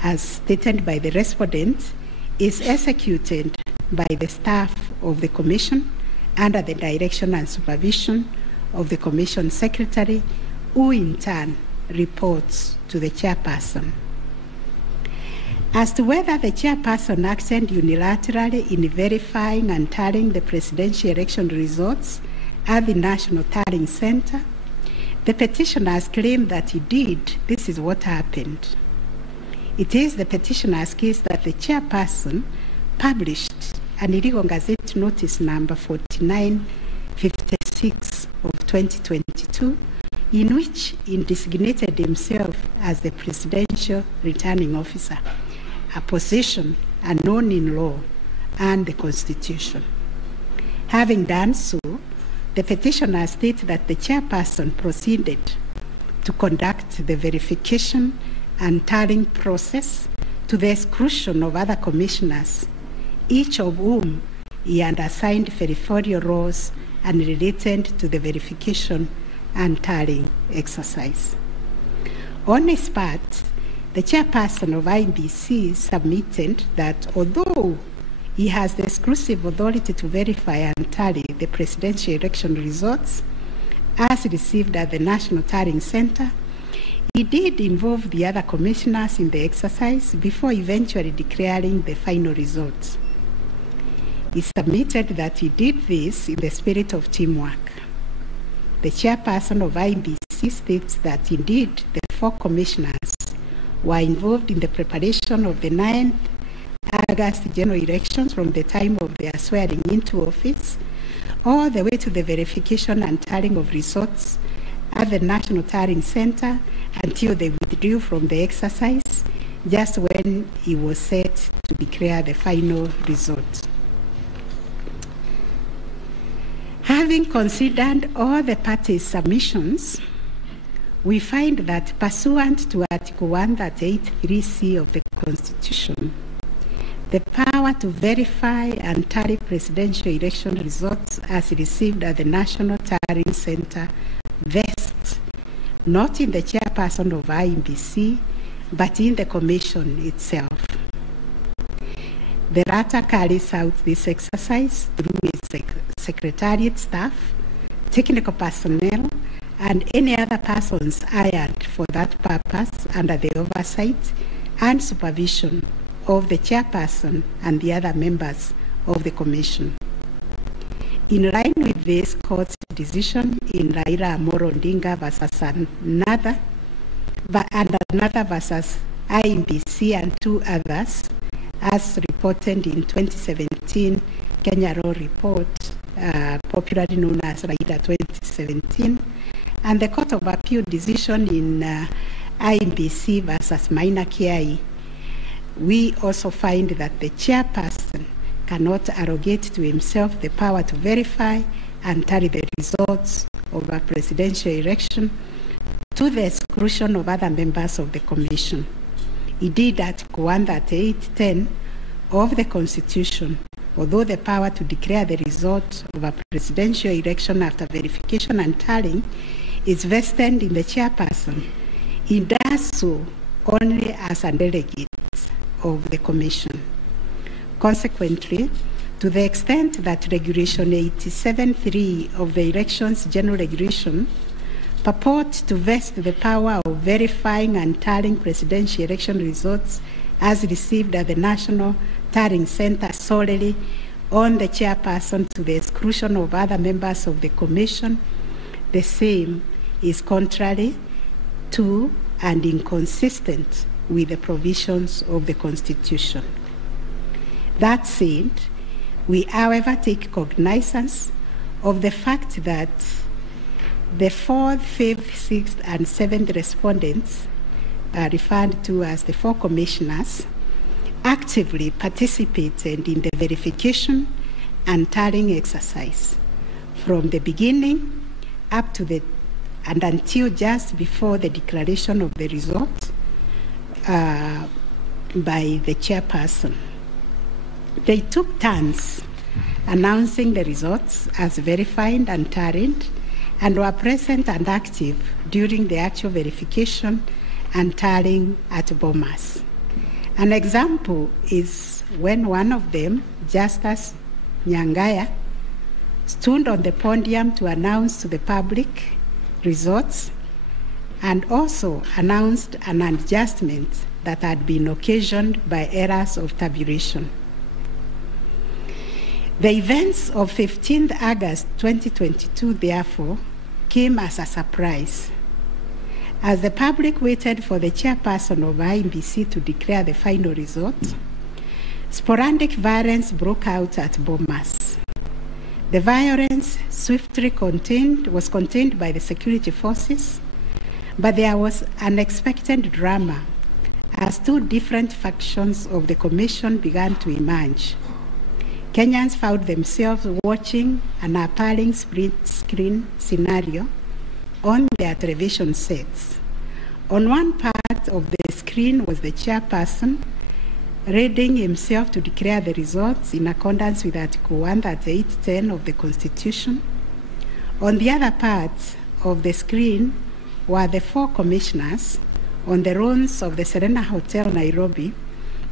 as stated by the respondent, is executed by the staff of the Commission under the direction and supervision of the Commission Secretary, who in turn reports to the chairperson. As to whether the chairperson acted unilaterally in verifying and tallying the presidential election results at the National Tallying Center, the petitioners claim that he did. This is what happened. It is the petitioner's case that the chairperson published an illegal Gazette Notice number 4956 of 2022, in which he designated himself as the presidential returning officer, a position unknown in law and the Constitution. Having done so, the petitioner states that the chairperson proceeded to conduct the verification and tallying process to the exclusion of other commissioners, each of whom he had assigned 𝒓𝒊𝒈𝒉𝒕 roles and related to the verification and tallying exercise. On his part, the chairperson of IEBC submitted that although he has the exclusive authority to verify and tally the presidential election results as received at the National Tallying Center, he did involve the other commissioners in the exercise before eventually declaring the final results. He submitted that he did this in the spirit of teamwork. The chairperson of IEBC states that indeed the 4 commissioners were involved in the preparation of the 9th August general elections from the time of their swearing into office all the way to the verification and tallying of results at the National Tallying Center until they withdrew from the exercise just when it was set to declare the final result. Having considered all the parties' submissions, we find that pursuant to Article 138(3)(c) of the Constitution, the power to verify and tally presidential election results as received at the National Tallying Center vests not in the chairperson of IEBC, but in the Commission itself. The latter carries out this exercise through its secretariat staff, technical personnel, and any other persons hired for that purpose under the oversight and supervision of the chairperson and the other members of the Commission. In line with this court's decision in Raila Amolo Odinga versus another versus IEBC and two others, as reported in 2017 Kenya Law Report, popularly known as Raila 2017, and the Court of Appeal decision in IEBC versus Maina Kiai, we also find that the chairperson cannot arrogate to himself the power to verify and tally the results of a presidential election to the exclusion of other members of the Commission. Indeed, Article 138(10) of the Constitution, although the power to declare the result of a presidential election after verification and tallying is vested in the chairperson, it does so only as a delegate of the Commission. Consequently, to the extent that Regulation 87(3) of the Elections General Regulation purports to vest the power of verifying and tallying presidential election results as received at the National Tallying Center solely on the chairperson to the exclusion of other members of the Commission, the same is contrary to and inconsistent with the provisions of the Constitution. That said, we, however, take cognizance of the fact that the 4th, 5th, 6th, and 7th respondents, referred to as the 4 commissioners, actively participated in the verification and tallying exercise from the beginning up to the and until just before the declaration of the result by the chairperson. They took turns announcing the results as verified and tallied, and were present and active during the actual verification and tallying at Bomas. An example is when one of them, Justice Nyangaya, stood on the podium to announce to the public results and also announced an adjustment that had been occasioned by errors of tabulation. The events of 15th August 2022, therefore, came as a surprise. As the public waited for the chairperson of IEBC to declare the final result, sporadic violence broke out at Bomas. The violence swiftly was contained by the security forces, but there was unexpected drama as two different factions of the Commission began to emerge. Kenyans found themselves watching an appalling split-screen scenario on their television sets. On one part of the screen was the chairperson readying himself to declare the results in accordance with Article 138(10) of the Constitution. On the other part of the screen were the 4 commissioners on the runs of the Serena Hotel, Nairobi,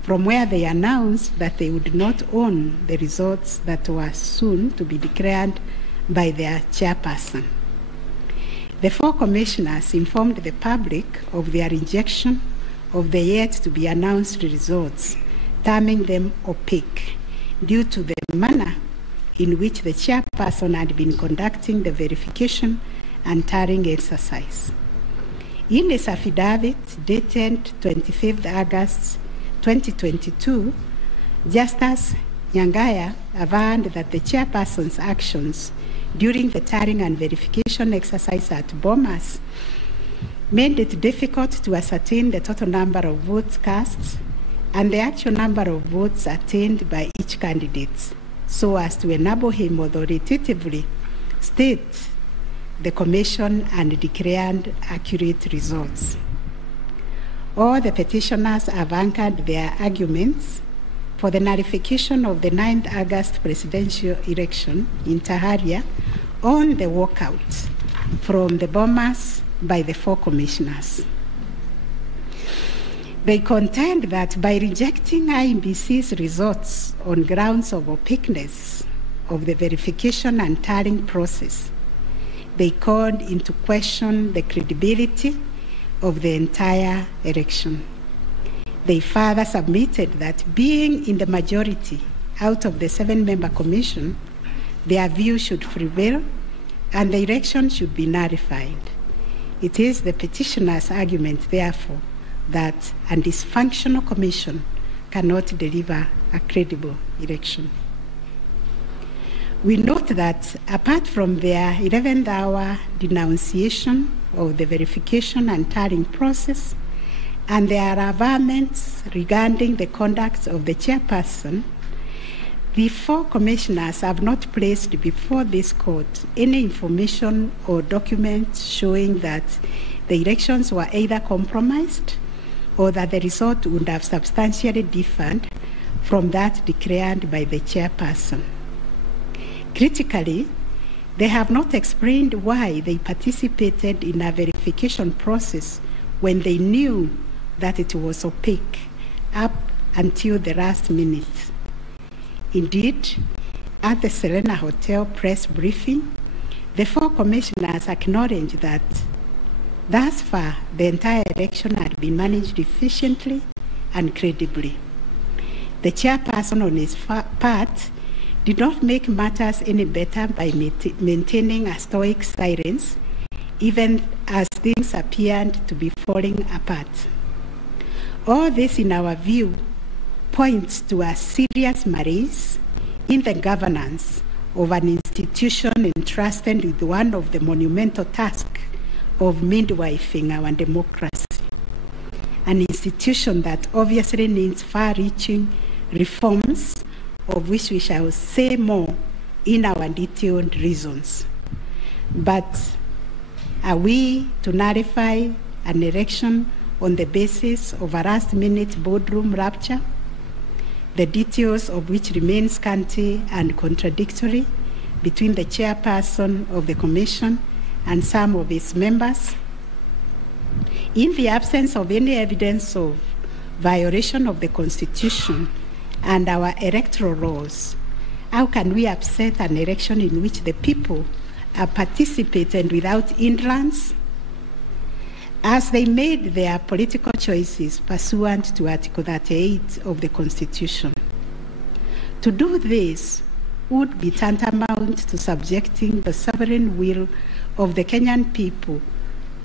from where they announced that they would not own the results that were soon to be declared by their chairperson. The 4 commissioners informed the public of their rejection of the yet-to-be-announced results, terming them opaque due to the manner in which the chairperson had been conducting the verification and tallying exercise. In his affidavit dated 25th August 2022, Justice Nyangaya averred that the chairperson's actions during the tallying and verification exercise at Bomas made it difficult to ascertain the total number of votes cast and the actual number of votes attained by each candidate, so as to enable him authoritatively state the commission and declared accurate results. All the petitioners have anchored their arguments for the nullification of the 9th August presidential election in Taharia on the walkout from the Bomas by the 4 commissioners. They contend that by rejecting IEBC's results on grounds of opaqueness of the verification and tallying process, they called into question the credibility of the entire election. They further submitted that being in the majority out of the 7-member commission, their view should prevail and the election should be nullified. It is the petitioner's argument, therefore, that a dysfunctional commission cannot deliver a credible election. We note that apart from their 11th hour denunciation of the verification and tallying process and their averments regarding the conduct of the chairperson, the 4 commissioners have not placed before this court any information or documents showing that the elections were either compromised or that the result would have substantially differed from that declared by the chairperson. Critically, they have not explained why they participated in a verification process when they knew that it was opaque up until the last minute. Indeed, at the Serena Hotel press briefing, the 4 commissioners acknowledged that thus far the entire election had been managed efficiently and credibly. The chairperson on his part did not make matters any better by maintaining a stoic silence, even as things appeared to be falling apart. All this, in our view, points to a serious malaise in the governance of an institution entrusted with one of the monumental tasks of midwifing our democracy, an institution that obviously needs far-reaching reforms, of which we shall say more in our detailed reasons. But are we to nullify an election on the basis of a last-minute boardroom rapture, the details of which remain scanty and contradictory between the chairperson of the commission and some of its members? In the absence of any evidence of violation of the Constitution and our electoral laws, how can we upset an election in which the people are participating without hindrance, as they made their political choices pursuant to Article 38 of the Constitution? To do this would be tantamount to subjecting the sovereign will of the Kenyan people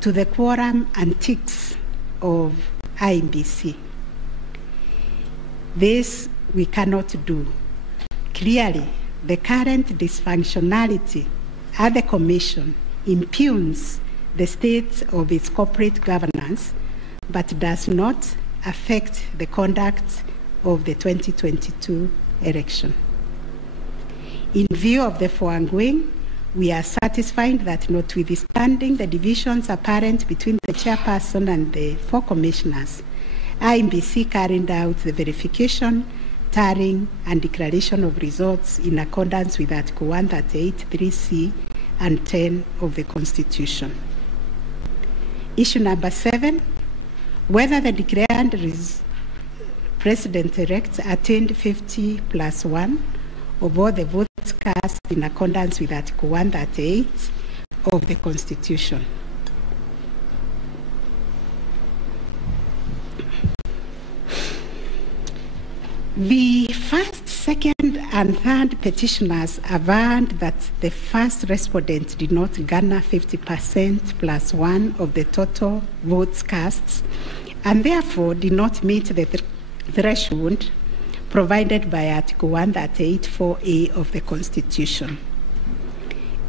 to the quorum antics of IEBC. This we cannot do. Clearly, the current dysfunctionality at the Commission impugns the state of its corporate governance, but does not affect the conduct of the 2022 election. In view of the foregoing, we are satisfied that notwithstanding the divisions apparent between the chairperson and the 4 commissioners, IEBC carried out the verification, tallying, and declaration of results in accordance with Article 138(3)(c) and 10 of the Constitution. Issue number 7, whether the declared President-elect attained 50 plus 1 of all the votes cast in accordance with Article 138 of the Constitution. The first, second, and third petitioners averred that the first respondent did not garner 50% plus 1 of the total votes cast, and therefore did not meet the threshold provided by Article 138(4)(a) of the Constitution.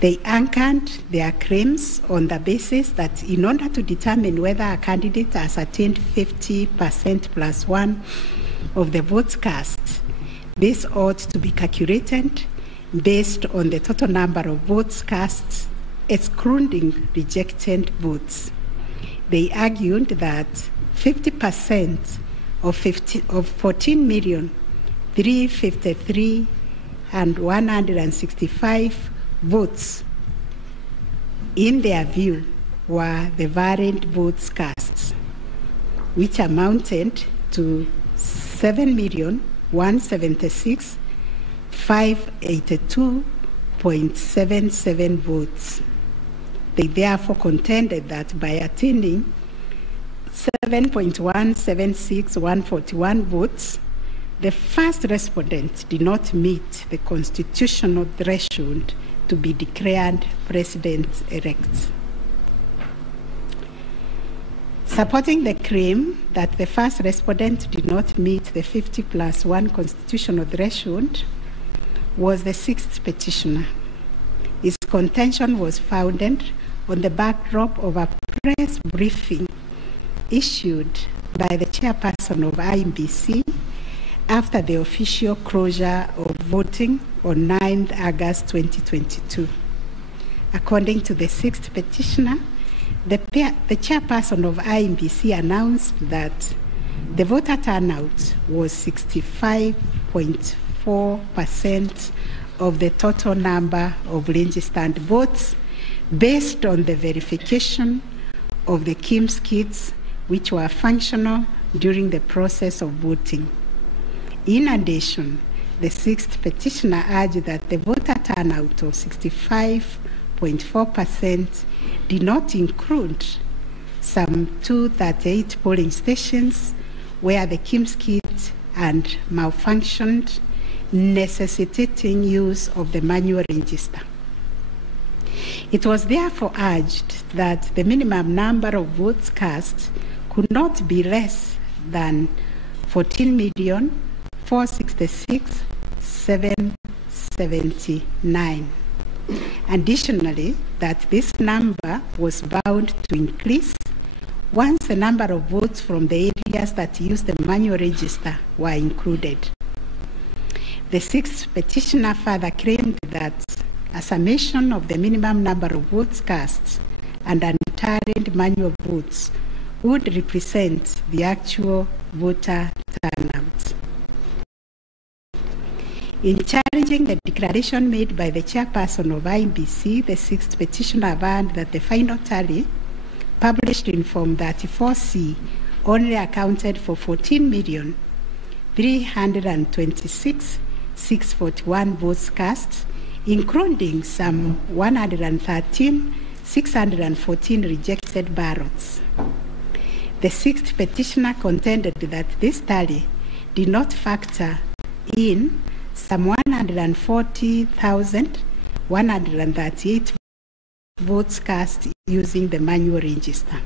They anchored their claims on the basis that in order to determine whether a candidate has attained 50% plus one of the votes cast, this ought to be calculated based on the total number of votes cast, excluding rejected votes. They argued that 50% of 14,353,165 votes, in their view, were the variant votes cast, which amounted to 7,176,582.77 votes. They therefore contended that by attaining 7.176141 votes, the first respondent did not meet the constitutional threshold to be declared president-elect. Supporting the claim that the first respondent did not meet the 50 plus 1 constitutional threshold was the sixth petitioner. His contention was founded on the backdrop of a press briefing issued by the chairperson of IEBC after the official closure of voting on 9th August 2022. According to the sixth petitioner, the chairperson of IEBC announced that the voter turnout was 65.4% of the total number of registered votes based on the verification of the KIMS kits which were functional during the process of voting. In addition, the sixth petitioner urged that the voter turnout of 65.4% did not include some 238 polling stations where the KIMS kit had malfunctioned, necessitating use of the manual register. It was therefore urged that the minimum number of votes cast could not be less than 14,466,779. Additionally, that this number was bound to increase once the number of votes from the areas that used the manual register were included. The sixth petitioner further claimed that a summation of the minimum number of votes cast and untallied manual votes would represent the actual voter turnout. In challenging the declaration made by the chairperson of IEBC, the sixth petitioner affirmed that the final tally published in Form 34C only accounted for 14,326,641 votes cast, including some 113,614 rejected ballots. The sixth petitioner contended that this tally did not factor in some 140,138 votes cast using the manual register.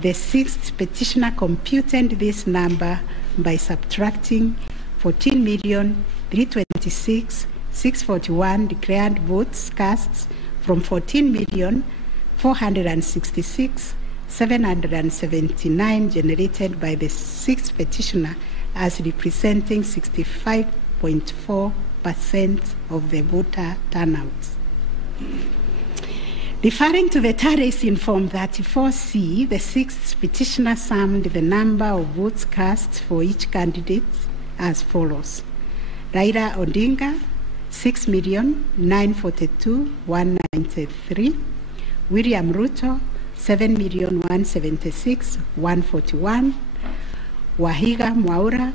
The sixth petitioner computed this number by subtracting 14,326,641 declared votes cast from 14,466,779 generated by the sixth petitioner as representing 65.4% of the voter turnout. Referring to the tallies in Form 34C, the sixth petitioner summed the number of votes cast for each candidate as follows: Raila Odinga, 6,942,193; William Ruto, 7,176,141; Wahiga Mwaura,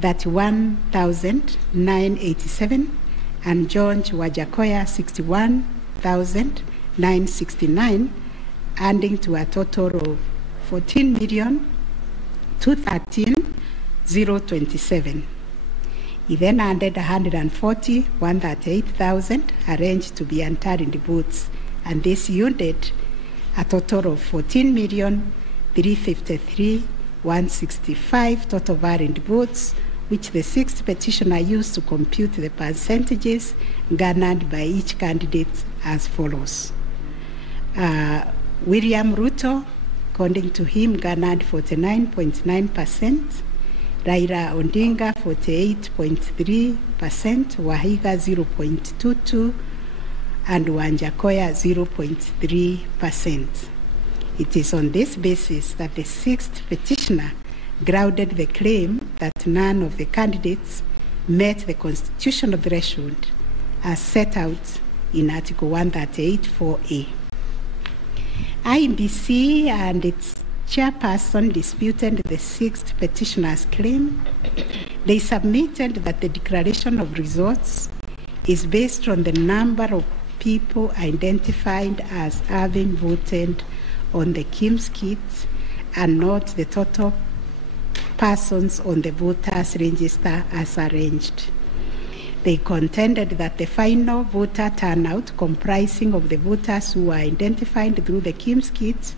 31,987; and George Wajackoya, 61,969, adding to a total of 14,213,027. He then added 140,138,000 arranged to be untallied votes, and this yielded a total of 14,353,165 total valid votes, which the sixth petitioner used to compute the percentages garnered by each candidate as follows. William Ruto, according to him, garnered 49.9%, Raila Odinga 48.3%, Wahiga 0.22%, and Wanjakoya 0.3%. It is on this basis that the sixth petitioner grounded the claim that none of the candidates met the constitutional threshold as set out in Article 138(4)(a). IEBC and its chairperson disputed the sixth petitioner's claim. They submitted that the declaration of results is based on the number of people identified as having voted on the KIMS kit and not the total persons on the voters' register as arranged. They contended that the final voter turnout, comprising of the voters who were identified through the KIMS kit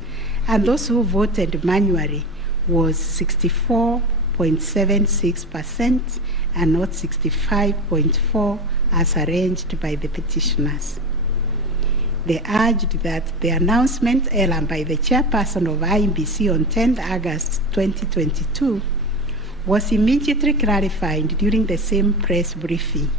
and those who voted manually, was 64.76% and not 65.4% as arranged by the petitioners. They urged that the announcement error by the chairperson of IEBC on 10 August 2022 was immediately clarified during the same press briefing.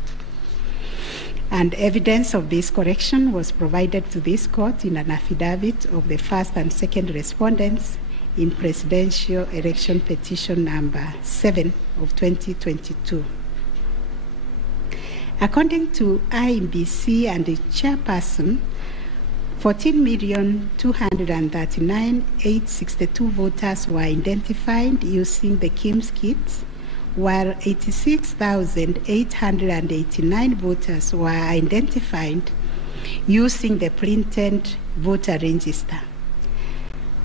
And evidence of this correction was provided to this court in an affidavit of the first and second respondents in Presidential Election Petition number 7 of 2022. According to IEBC and the chairperson, 14,239,862 voters were identified using the KIMS kit, while 86,889 voters were identified using the printed voter register.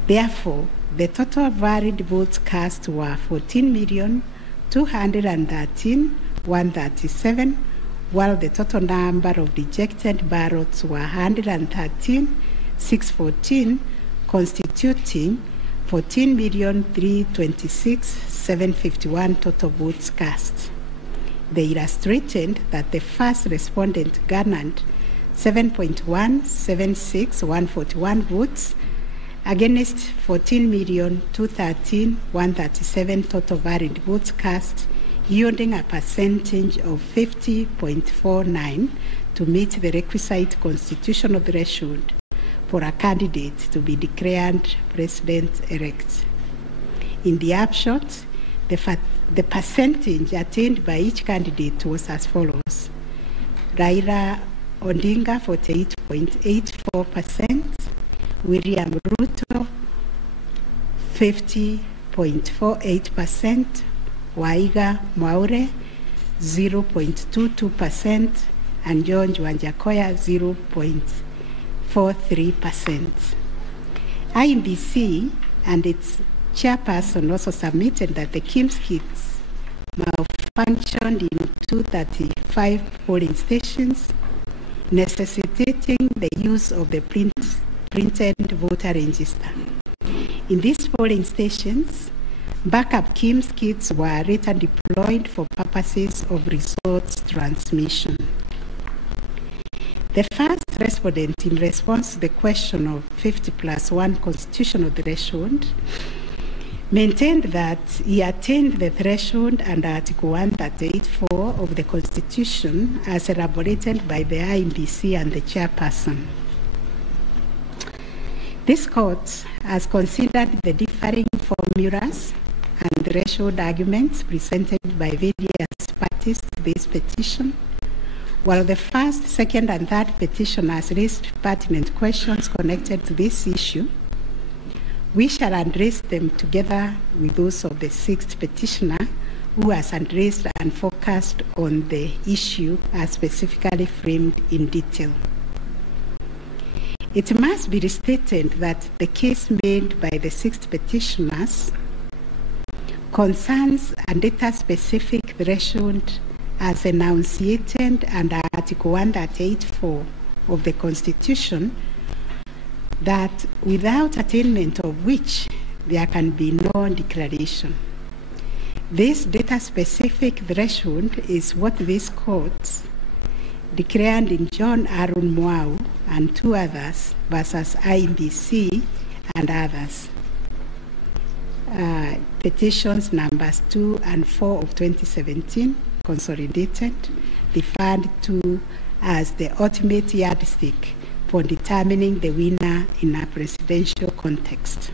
Therefore, the total valid votes cast were 14,213,137, while the total number of rejected ballots were 113,614, constituting 14,326,751 total votes cast. They illustrated that the first respondent garnered 7.176141 votes against 14,213,137 total valid votes cast, yielding a percentage of 50.49 to meet the requisite constitutional threshold for a candidate to be declared president-elect. In the upshot, the percentage attained by each candidate was as follows: Raila Odinga 48.84%, William Ruto 50.48%, Waiga Mwaure 0.22%, and John Wanjakoya 0.43%. IEBC and its chairperson also submitted that the KIMS kits malfunctioned in 235 polling stations, necessitating the use of the printed voter register. In these polling stations, backup KIMS kits were later deployed for purposes of results transmission. The first respondent, in response to the question of 50+1 constitutional threshold, maintained that he attained the threshold under Article 138(4) of the Constitution as elaborated by the IEBC and the chairperson. This court has considered the differing formulas and threshold arguments presented by various parties to this petition. While the first, second, and third petitioners raised pertinent questions connected to this issue, we shall address them together with those of the sixth petitioner, who has addressed and focused on the issue as specifically framed in detail. It must be restated that the case made by the sixth petitioners concerns a data-specific threshold as enunciated under Article 138(4) of the Constitution, that without attainment of which there can be no declaration. This data-specific threshold is what this court declared in John Arun Mwau and 2 others versus IEBC and others. Petitions numbers 2 and 4 of 2017, consolidated, referred to as the ultimate yardstick for determining the winner in a presidential context.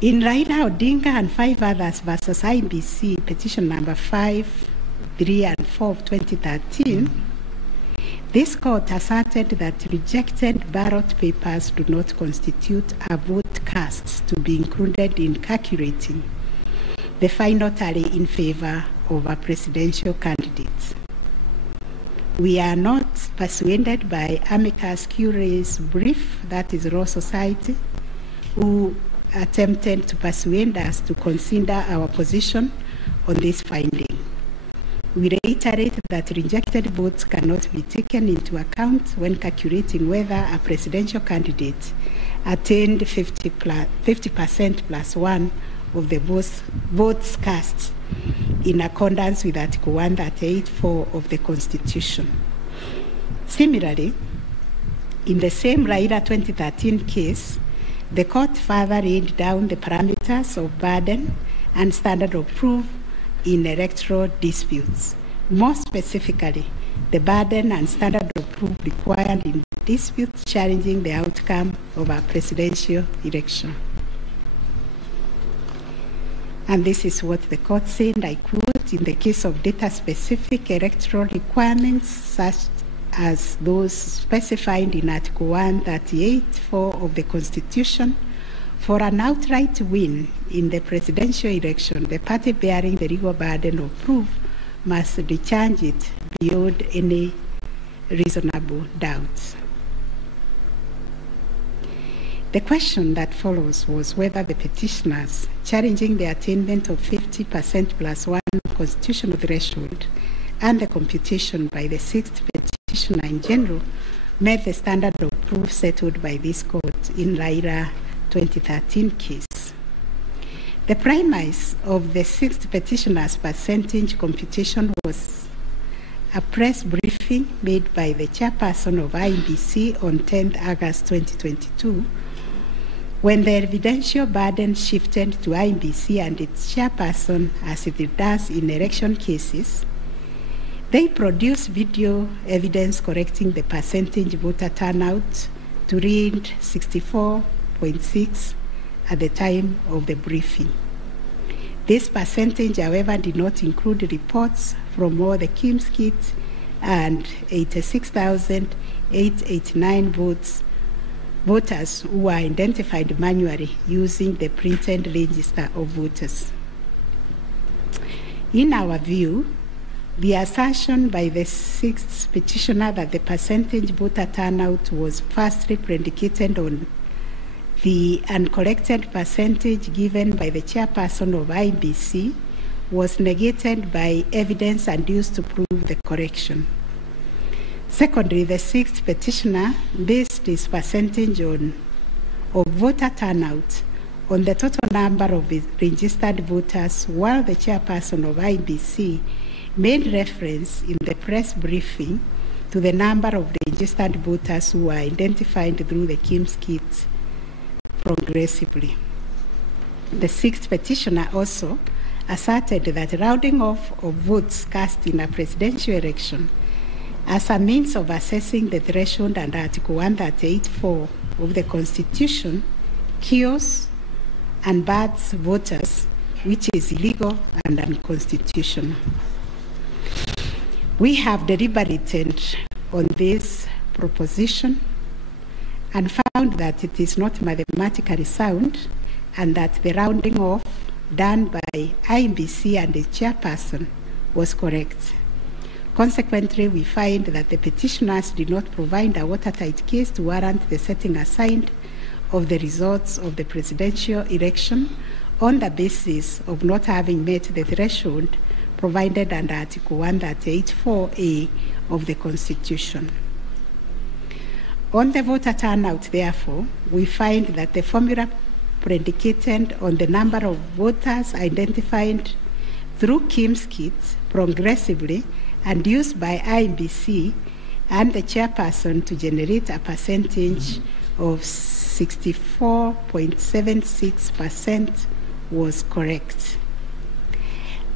In Raila Odinga and 5 others versus IEBC, petition number 5, 3 and 4 of 2013, this court asserted that rejected ballot papers do not constitute a vote cast to be included in calculating the final tally in favor of a presidential candidate. We are not persuaded by amicus curiae's brief, that is Law Society, who attempted to persuade us to consider our position on this finding. We reiterate that rejected votes cannot be taken into account when calculating whether a presidential candidate attained 50% plus 1 of the votes cast in accordance with Article 138(4) of the Constitution. Similarly, in the same Raila 2013 case, the court further laid down the parameters of burden and standard of proof in electoral disputes. More specifically, the burden and standard of proof required in disputes challenging the outcome of a presidential election. And this is what the court said, I quote, in the case of data-specific electoral requirements such as those specified in Article 138(4) of the Constitution, for an outright win in the presidential election, the party bearing the legal burden of proof must discharge it beyond any reasonable doubt. The question that follows was whether the petitioners challenging the attainment of 50% plus 1 constitutional threshold and the computation by the 6th petitioner in general met the standard of proof settled by this court in Raila 2013 case. The premise of the 6th petitioner's percentage computation was a press briefing made by the chairperson of IEBC on 10th August 2022, when the evidential burden shifted to IEBC and its chairperson, as it does in election cases. They produced video evidence correcting the percentage voter turnout to read 64.6 at the time of the briefing. This percentage, however, did not include reports from all the 𝒓𝒊𝒈𝒉𝒕 and 86,889 voters who were identified manually using the printed register of voters. In our view, the assertion by the 6th petitioner that the percentage voter turnout was firstly predicated on the uncorrected percentage given by the chairperson of IEBC was negated by evidence adduced to prove the correction. Secondly, the 6th petitioner based his percentage of voter turnout on the total number of registered voters, while the chairperson of IEBC made reference in the press briefing to the number of registered voters who were identified through the 𝒓𝒊𝒈𝒕 progressively. The 6th petitioner also asserted that rounding off of votes cast in a presidential election as a means of assessing the threshold under Article 138(4) of the Constitution kills and bars voters, which is illegal and unconstitutional. We have deliberated on this proposition and found that it is not mathematically sound and that the rounding off done by IEBC and its chairperson was correct. Consequently, we find that the petitioners did not provide a watertight case to warrant the setting aside of the results of the presidential election on the basis of not having met the threshold provided under Article 138(4)(a) of the Constitution. On the voter turnout, therefore, we find that the formula predicated on the number of voters identified through KIMS kits progressively and used by IEBC and the chairperson to generate a percentage of 64.76% was correct.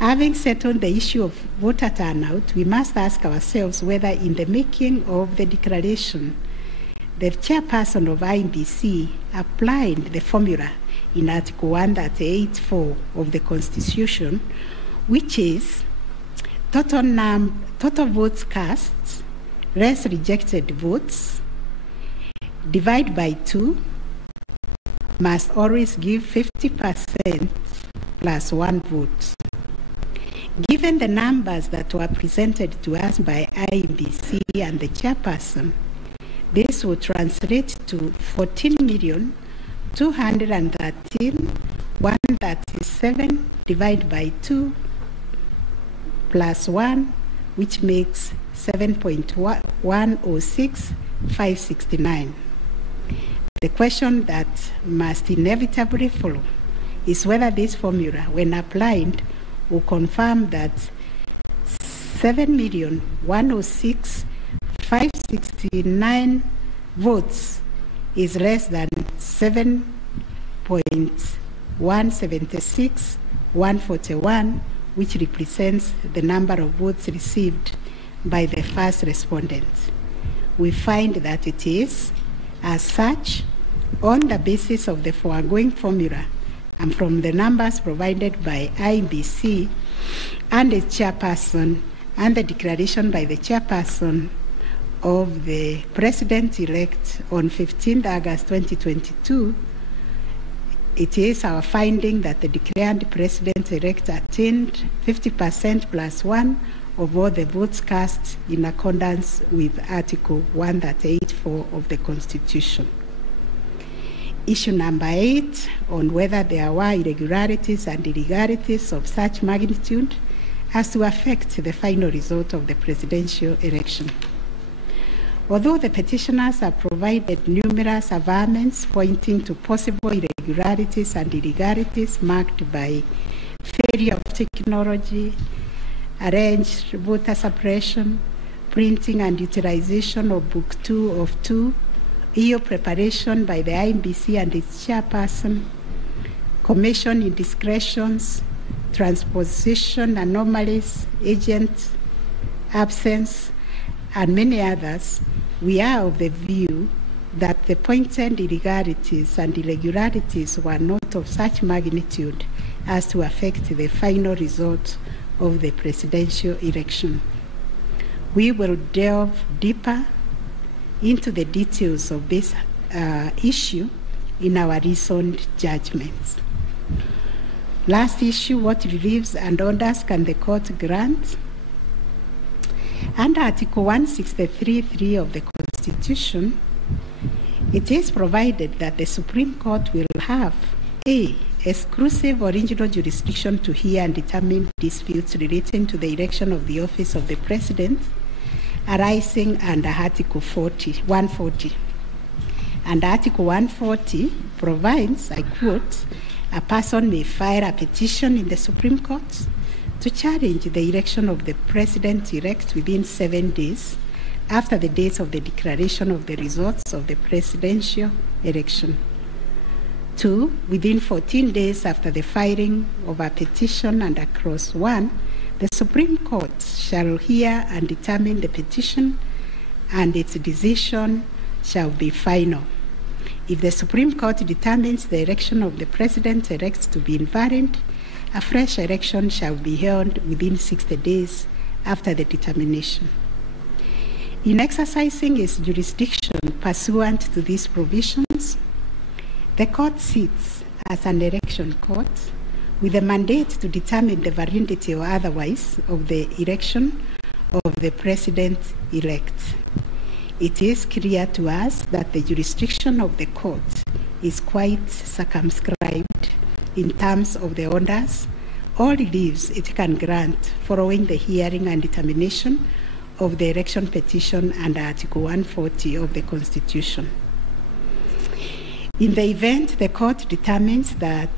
Having settled the issue of voter turnout, we must ask ourselves whether in the making of the declaration, the chairperson of IEBC applied the formula in Article 138(4) of the Constitution, which is total votes cast less rejected votes divided by 2 must always give 50% plus 1 vote. Given the numbers that were presented to us by IEBC and the chairperson, this would translate to 14,213,137 divided by 2 plus 1, which makes 7.106,569. The question that must inevitably follow is whether this formula, when applied, will confirm that 7,106,569 votes is less than 7.176,141, which represents the number of votes received by the first respondent. We find that it is, as such, on the basis of the foregoing formula and from the numbers provided by IEBC and the chairperson and the declaration by the chairperson of the president-elect on 15th August 2022, it is our finding that the declared president-elect attained 50% plus 1 of all the votes cast in accordance with Article 138(4) of the Constitution. Issue number 8, on whether there were irregularities and illegalities of such magnitude as to affect the final result of the presidential election. Although the petitioners have provided numerous averments pointing to possible irregularities and illegalities marked by failure of technology, arranged voter suppression, printing and utilization of Book 2 of 2, EU preparation by the IEBC and its chairperson, commission indiscretions, transposition anomalies, agent absence, and many others, we are of the view that the pointed illegalities and irregularities were not of such magnitude as to affect the final result of the presidential election. We will delve deeper into the details of this issue in our recent judgments. Last issue, what reliefs and orders can the court grant? Under Article 163(3) of the Constitution, it is provided that the Supreme Court will have a exclusive original jurisdiction to hear and determine disputes relating to the election of the office of the President arising under Article 140. And Article 140 provides, I quote, a person may file a petition in the Supreme Court to challenge the election of the President-elect within 7 days after the date of the declaration of the results of the presidential election. 2, within 14 days after the filing of a petition under Clause 1, the Supreme Court shall hear and determine the petition, and its decision shall be final. If the Supreme Court determines the election of the President-elect to be invalid, a fresh election shall be held within 60 days after the determination. In exercising its jurisdiction pursuant to these provisions, the court sits as an election court with a mandate to determine the validity or otherwise of the election of the President-elect. It is clear to us that the jurisdiction of the court is quite circumscribed in terms of the orders or reliefs it can grant following the hearing and determination of the election petition under Article 140 of the Constitution. In the event the court determines that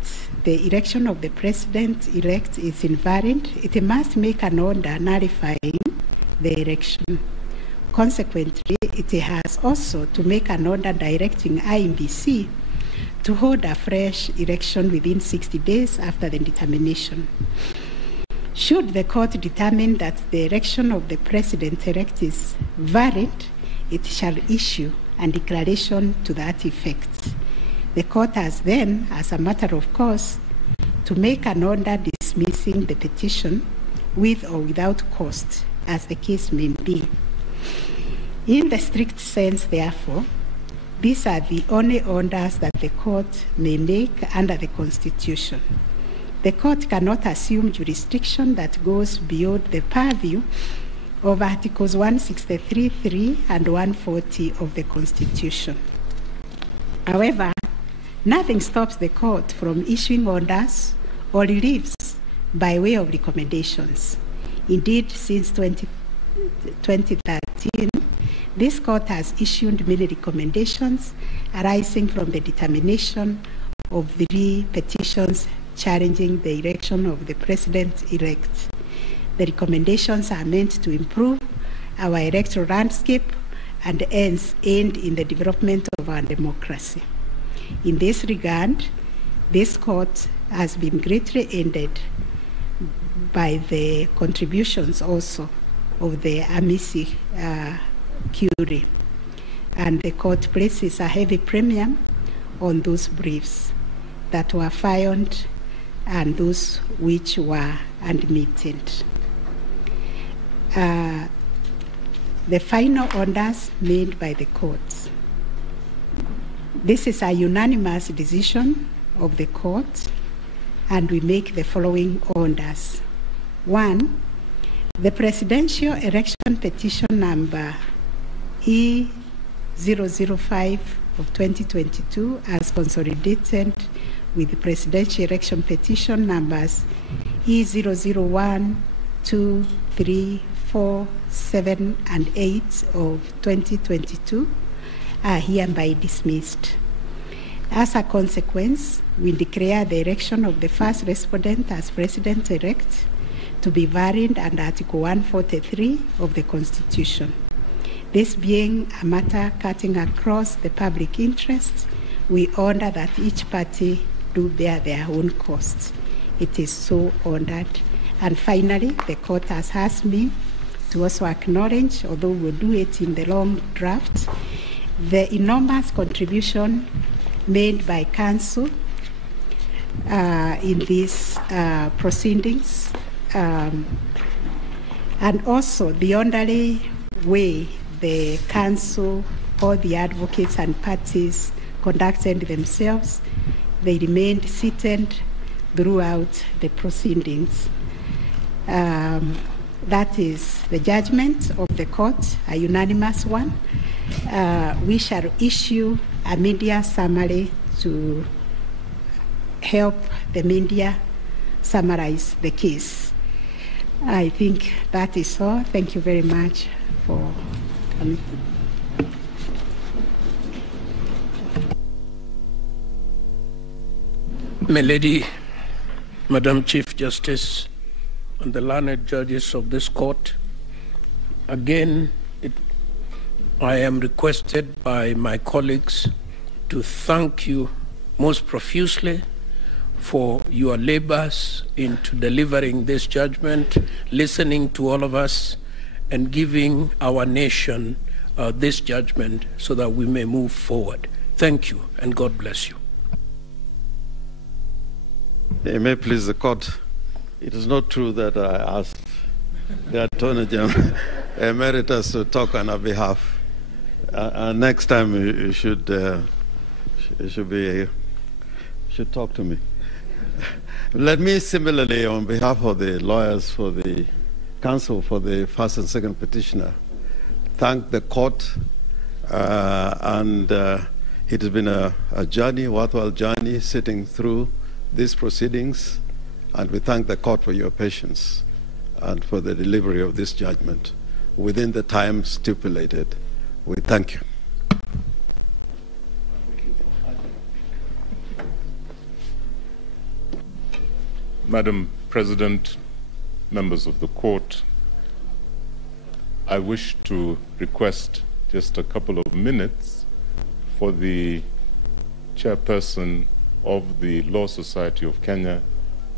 the election of the president-elect is invalid, it must make an order nullifying the election. Consequently, it has also to make an order directing IEBC to hold a fresh election within 60 days after the determination. Should the court determine that the election of the president-elect is valid, it shall issue a declaration to that effect. The court has then, as a matter of course, to make an order dismissing the petition with or without cost, as the case may be. In the strict sense, therefore, these are the only orders that the court may make under the Constitution. The court cannot assume jurisdiction that goes beyond the purview of Articles 163(3) and 140 of the Constitution. However, nothing stops the court from issuing orders or reliefs by way of recommendations. Indeed, since 2013, this court has issued many recommendations arising from the determination of 3 petitions challenging the election of the president-elect. The recommendations are meant to improve our electoral landscape and hence aid in the development of our democracy. In this regard, this court has been greatly aided by the contributions also of the amici curiae, and the court places a heavy premium on those briefs that were filed and those which were admitted. The final orders made by the courts. This is a unanimous decision of the court, and we make the following orders. 1, the presidential election petition number E005 of 2022 as consolidated with the presidential election petition numbers E001, 2, 3, 4, 7, and 8 of 2022 are hereby dismissed. As a consequence, we declare the election of the first respondent as president-elect to be valid under Article 143 of the Constitution. This being a matter cutting across the public interest, we order that each party do bear their own costs. It is so ordered. And finally, the court has asked me to also acknowledge, although we'll do it in the long draft, the enormous contribution made by counsel in these proceedings, and also the orderly way the counsel, all the advocates and parties conducted themselves. They remained seated throughout the proceedings. That is the judgment of the court, a unanimous one. We shall issue a media summary to help the media summarize the case. I think that is all. Thank you very much for coming. My Lady, Madam Chief Justice, and the learned judges of this court, again, I am requested by my colleagues to thank you most profusely for your labors into delivering this judgment, listening to all of us, and giving our nation this judgment so that we may move forward. Thank you, and God bless you. It may please the court. It is not true that I asked the Attorney General Emeritus to talk on our behalf. Next time you should talk to me. Let me similarly, on behalf of the lawyers for the counsel for the first and second petitioner, thank the court, and it has been a journey, worthwhile journey, sitting through these proceedings, and we thank the court for your patience and for the delivery of this judgment within the time stipulated. We thank you. Madam President, members of the court, I wish to request just a couple of minutes for the chairperson of the Law Society of Kenya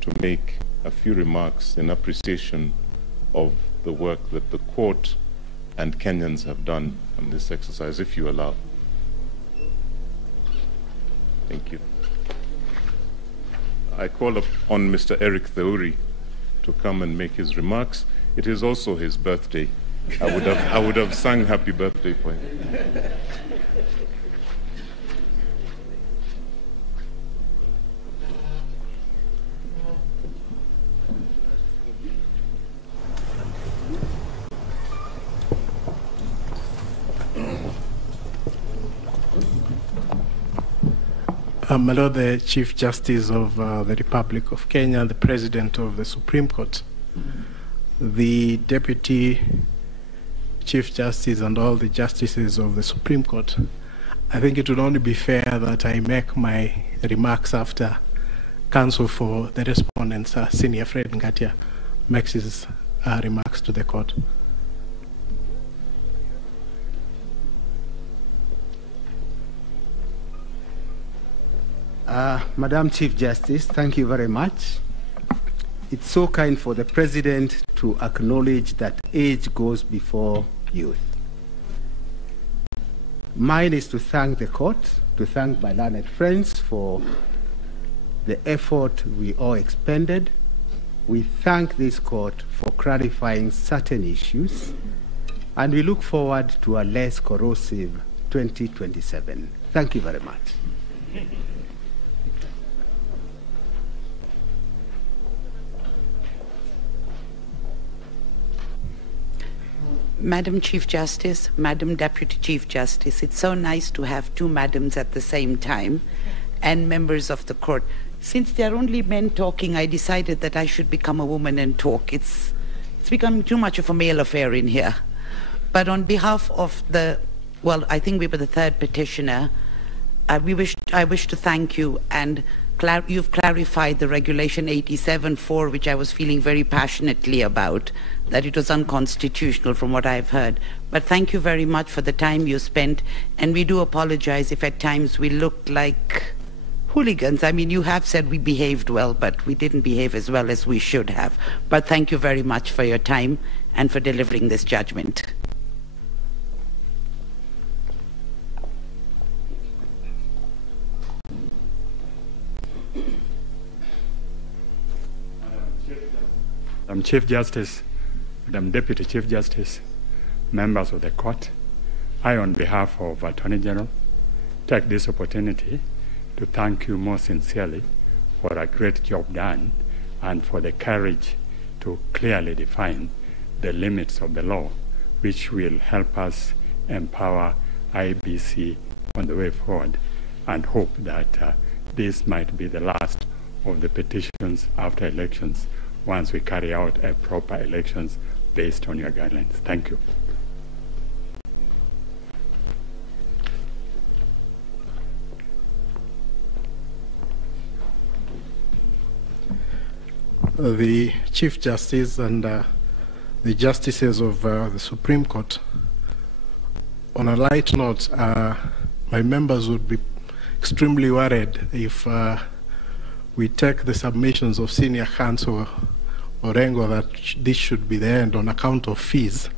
to make a few remarks in appreciation of the work that the court and Kenyans have done on this exercise, if you allow. Thank you. I call upon Mr. 𝒓𝒊𝒈𝒉𝒕 to come and make his remarks. It is also his birthday. I would have sung happy birthday for him. My Lord, the Chief Justice of the Republic of Kenya, the President of the Supreme Court, the Deputy Chief Justice and all the Justices of the Supreme Court, I think it would only be fair that I make my remarks after Counsel for the Respondents, Senior Fred Ngatia, makes his remarks to the court. Madam Chief Justice, thank you very much. It's so kind for the President to acknowledge that age goes before youth. Mine is to thank the court, to thank my learned friends for the effort we all expended. We thank this court for clarifying certain issues, and we look forward to a less corrosive 2027. Thank you very much. Madam Chief Justice, Madam Deputy Chief Justice, it's so nice to have two madams at the same time, and members of the court. Since there are only men talking, I decided that I should become a woman and talk. It's becoming too much of a male affair in here. But on behalf of the, well, I think we were the third petitioner, I wish to thank you, and you've clarified the Regulation 87.4, which I was feeling very passionately about, that it was unconstitutional from what I've heard. But thank you very much for the time you spent, and we do apologize if at times we looked like hooligans. I mean, you have said we behaved well, but we didn't behave as well as we should have. But thank you very much for your time and for delivering this judgment. Madam Chief Justice, Madam Deputy Chief Justice, members of the court, I, on behalf of Attorney General, take this opportunity to thank you most sincerely for a great job done and for the courage to clearly define the limits of the law, which will help us empower IBC on the way forward, and hope that this might be the last of the petitions after elections once we carry out a proper elections based on your guidelines. Thank you. The Chief Justice and the Justices of the Supreme Court, on a light note, my members would be extremely worried if we take the submissions of Senior Counsel Orengo that this should be the end on account of fees.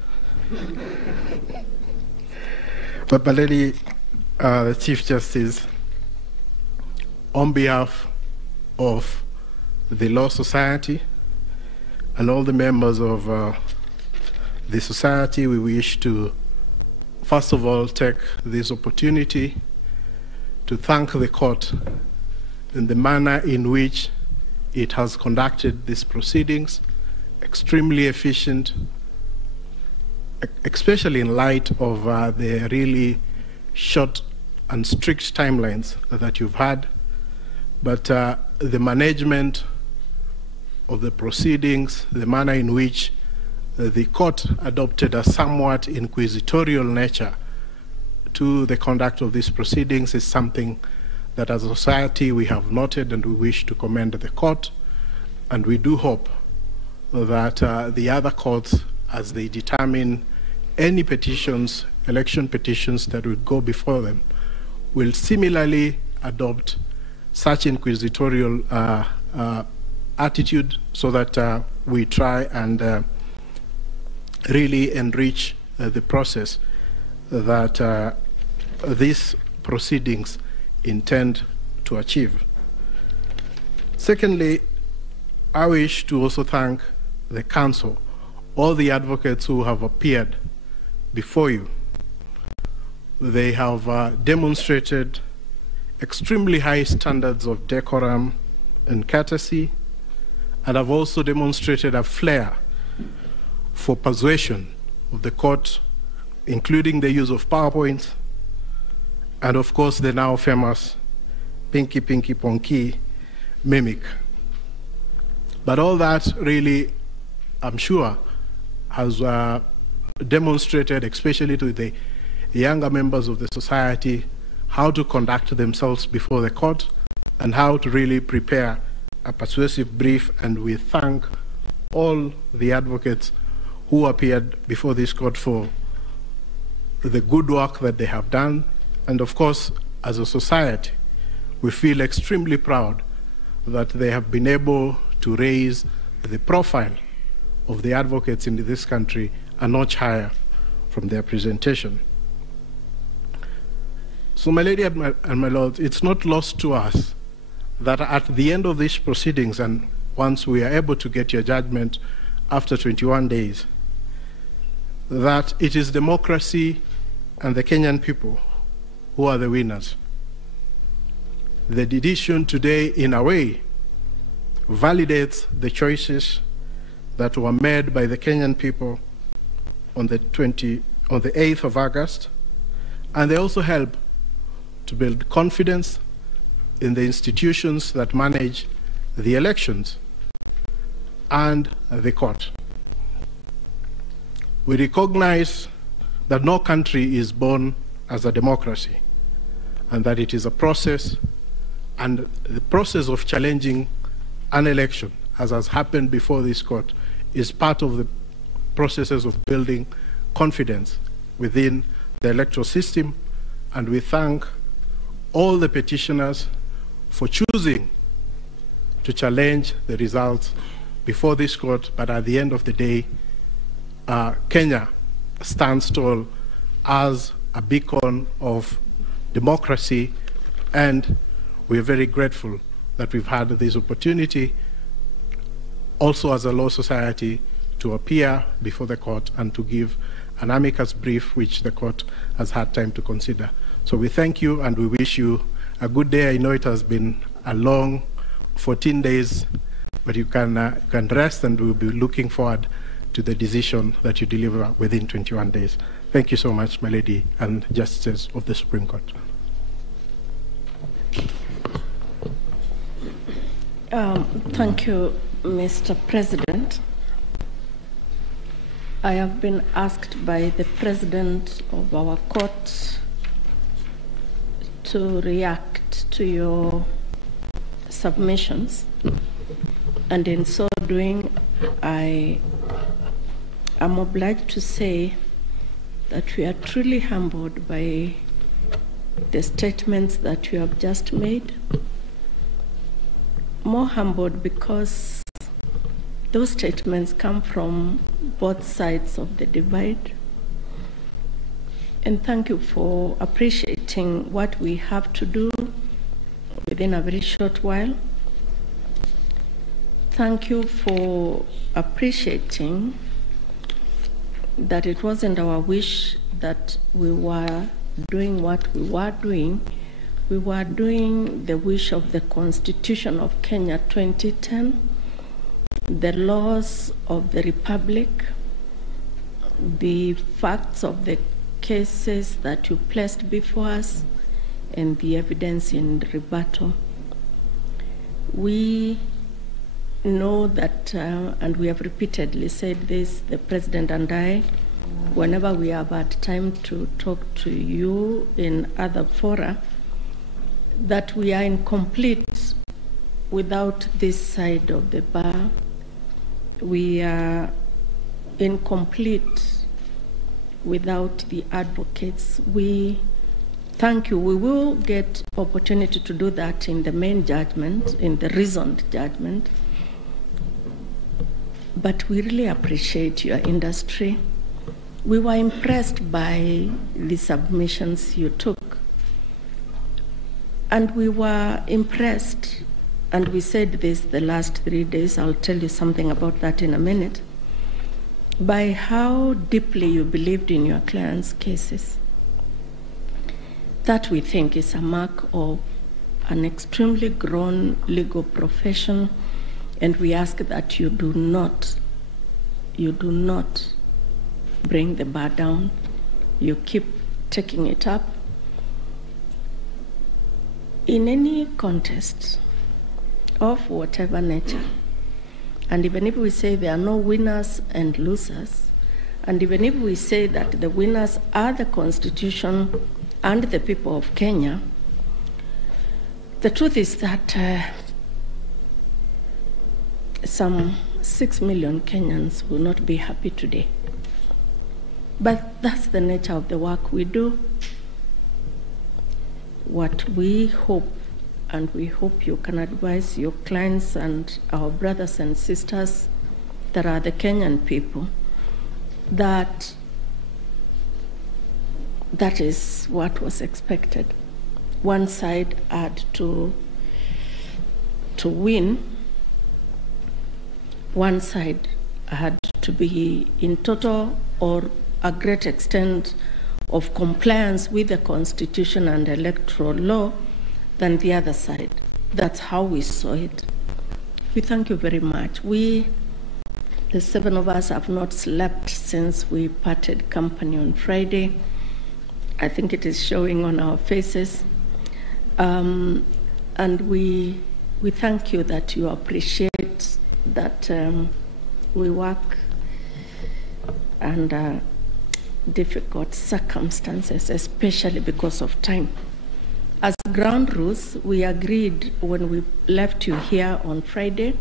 But Lady, the Chief Justice, on behalf of the Law Society and all the members of the society, we wish to, first of all, take this opportunity to thank the court in the manner in which it has conducted these proceedings, extremely efficient, especially in light of the really short and strict timelines that you've had. But the management of the proceedings, the manner in which the court adopted a somewhat inquisitorial nature to the conduct of these proceedings is something that as a society we have noted, and we wish to commend the court And we do hope that the other courts, as they determine any petitions, election petitions that would go before them, will similarly adopt such inquisitorial attitude so that we try and really enrich the process that these proceedings intend to achieve. Secondly, I wish to also thank the Council, all the advocates who have appeared before you. They have demonstrated extremely high standards of decorum and courtesy, and have also demonstrated a flair for persuasion of the court, including the use of PowerPoint, and of course the now famous 𝒓𝒊𝒈𝒉𝒕� mimic. But all that really, I'm sure, has demonstrated, especially to the younger members of the society, how to conduct themselves before the court and how to really prepare a persuasive brief. And we thank all the advocates who appeared before this court for the good work that they have done. And of course, as a society, we feel extremely proud that they have been able to raise the profile of the advocates in this country a notch higher from their presentation. So, my lady and my lord, it's not lost to us that at the end of these proceedings, and once we are able to get your judgment after 21 days, that it is democracy and the Kenyan people who are the winners. The decision today, in a way, validates the choices that were made by the Kenyan people on the 8th of August, and they also help to build confidence in the institutions that manage the elections and the court. We recognize that no country is born as a democracy, and that it is a process, and the process of challenging an election, as has happened before this court, is part of the processes of building confidence within the electoral system. And we thank all the petitioners for choosing to challenge the results before this court. But at the end of the day, Kenya stands tall as a beacon of democracy, and we are very grateful that we've had this opportunity also as a law society to appear before the court and to give an amicus brief which the court has had time to consider. So we thank you and we wish you a good day. I know it has been a long 14 days, but you can rest, and we'll be looking forward to the decision that you deliver within 21 days. Thank you so much, my lady and justices of the Supreme Court. Thank you, Mr. President. I have been asked by the President of our court to react to your submissions, and in so doing, I am obliged to say that we are truly humbled by the statements that you have just made. More humbled because those statements come from both sides of the divide. And thank you for appreciating what we have to do within a very short while. Thank you for appreciating that it wasn't our wish that we were doing what we were doing. We were doing the wish of the Constitution of Kenya 2010, the laws of the Republic, the facts of the cases that you placed before us, and the evidence in rebuttal. We know that, and we have repeatedly said this, the President and I, whenever we have had time to talk to you in other fora, that we are incomplete without this side of the bar we are incomplete without the advocates. We thank you. We will get opportunity to do that in the main judgment, in the reasoned judgment. But we really appreciate your industry. We were impressed by the submissions you took. And we were impressed, and we said this the last 3 days, I'll tell you something about that in a minute, by how deeply you believed in your clients' cases. That we think is a mark of an extremely grown legal profession, and we ask that you do not bring the bar down. You keep taking it up. In any contest of whatever nature, and even if we say there are no winners and losers, and even if we say that the winners are the Constitution and the people of Kenya, the truth is that some 6 million Kenyans will not be happy today. But that's the nature of the work we do. What we hope, and we hope you can advise your clients and our brothers and sisters that are the Kenyan people, that that is what was expected. One side had to win. One side had to be in total or a great extent of compliance with the Constitution and electoral law than the other side. That's how we saw it. We thank you very much. We, the 7 of us, have not slept since we parted company on Friday. I think it is showing on our faces. And we thank you that you appreciate that we work under difficult circumstances, especially because of time. As ground rules, we agreed when we left you here on Friday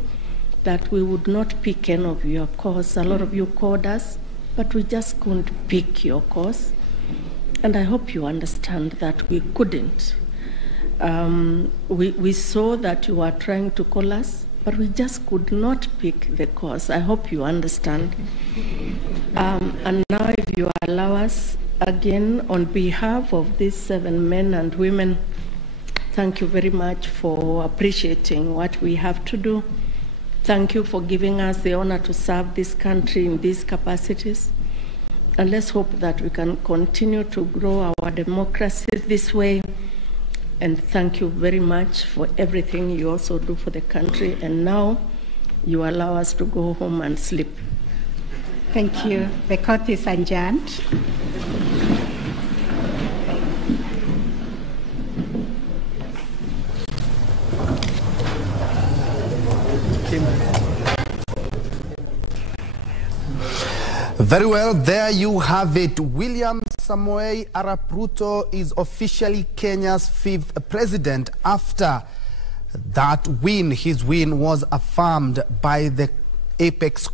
that we would not pick any of your calls. A lot of you called us, but we just couldn't pick your calls. And I hope you understand that we couldn't. We saw that you were trying to call us, but we just could not pick the calls. I hope you understand. And now if you allow us, again, on behalf of these 7 men and women, thank you very much for appreciating what we have to do. Thank you for giving us the honor to serve this country in these capacities. And let's hope that we can continue to grow our democracy this way. And thank you very much for everything you also do for the country. And now you allow us to go home and sleep. Thank you. The court is adjourned. Very well, there you have it. William Samoei Arap Ruto is officially Kenya's 5th president after that win. His win was affirmed by the Apex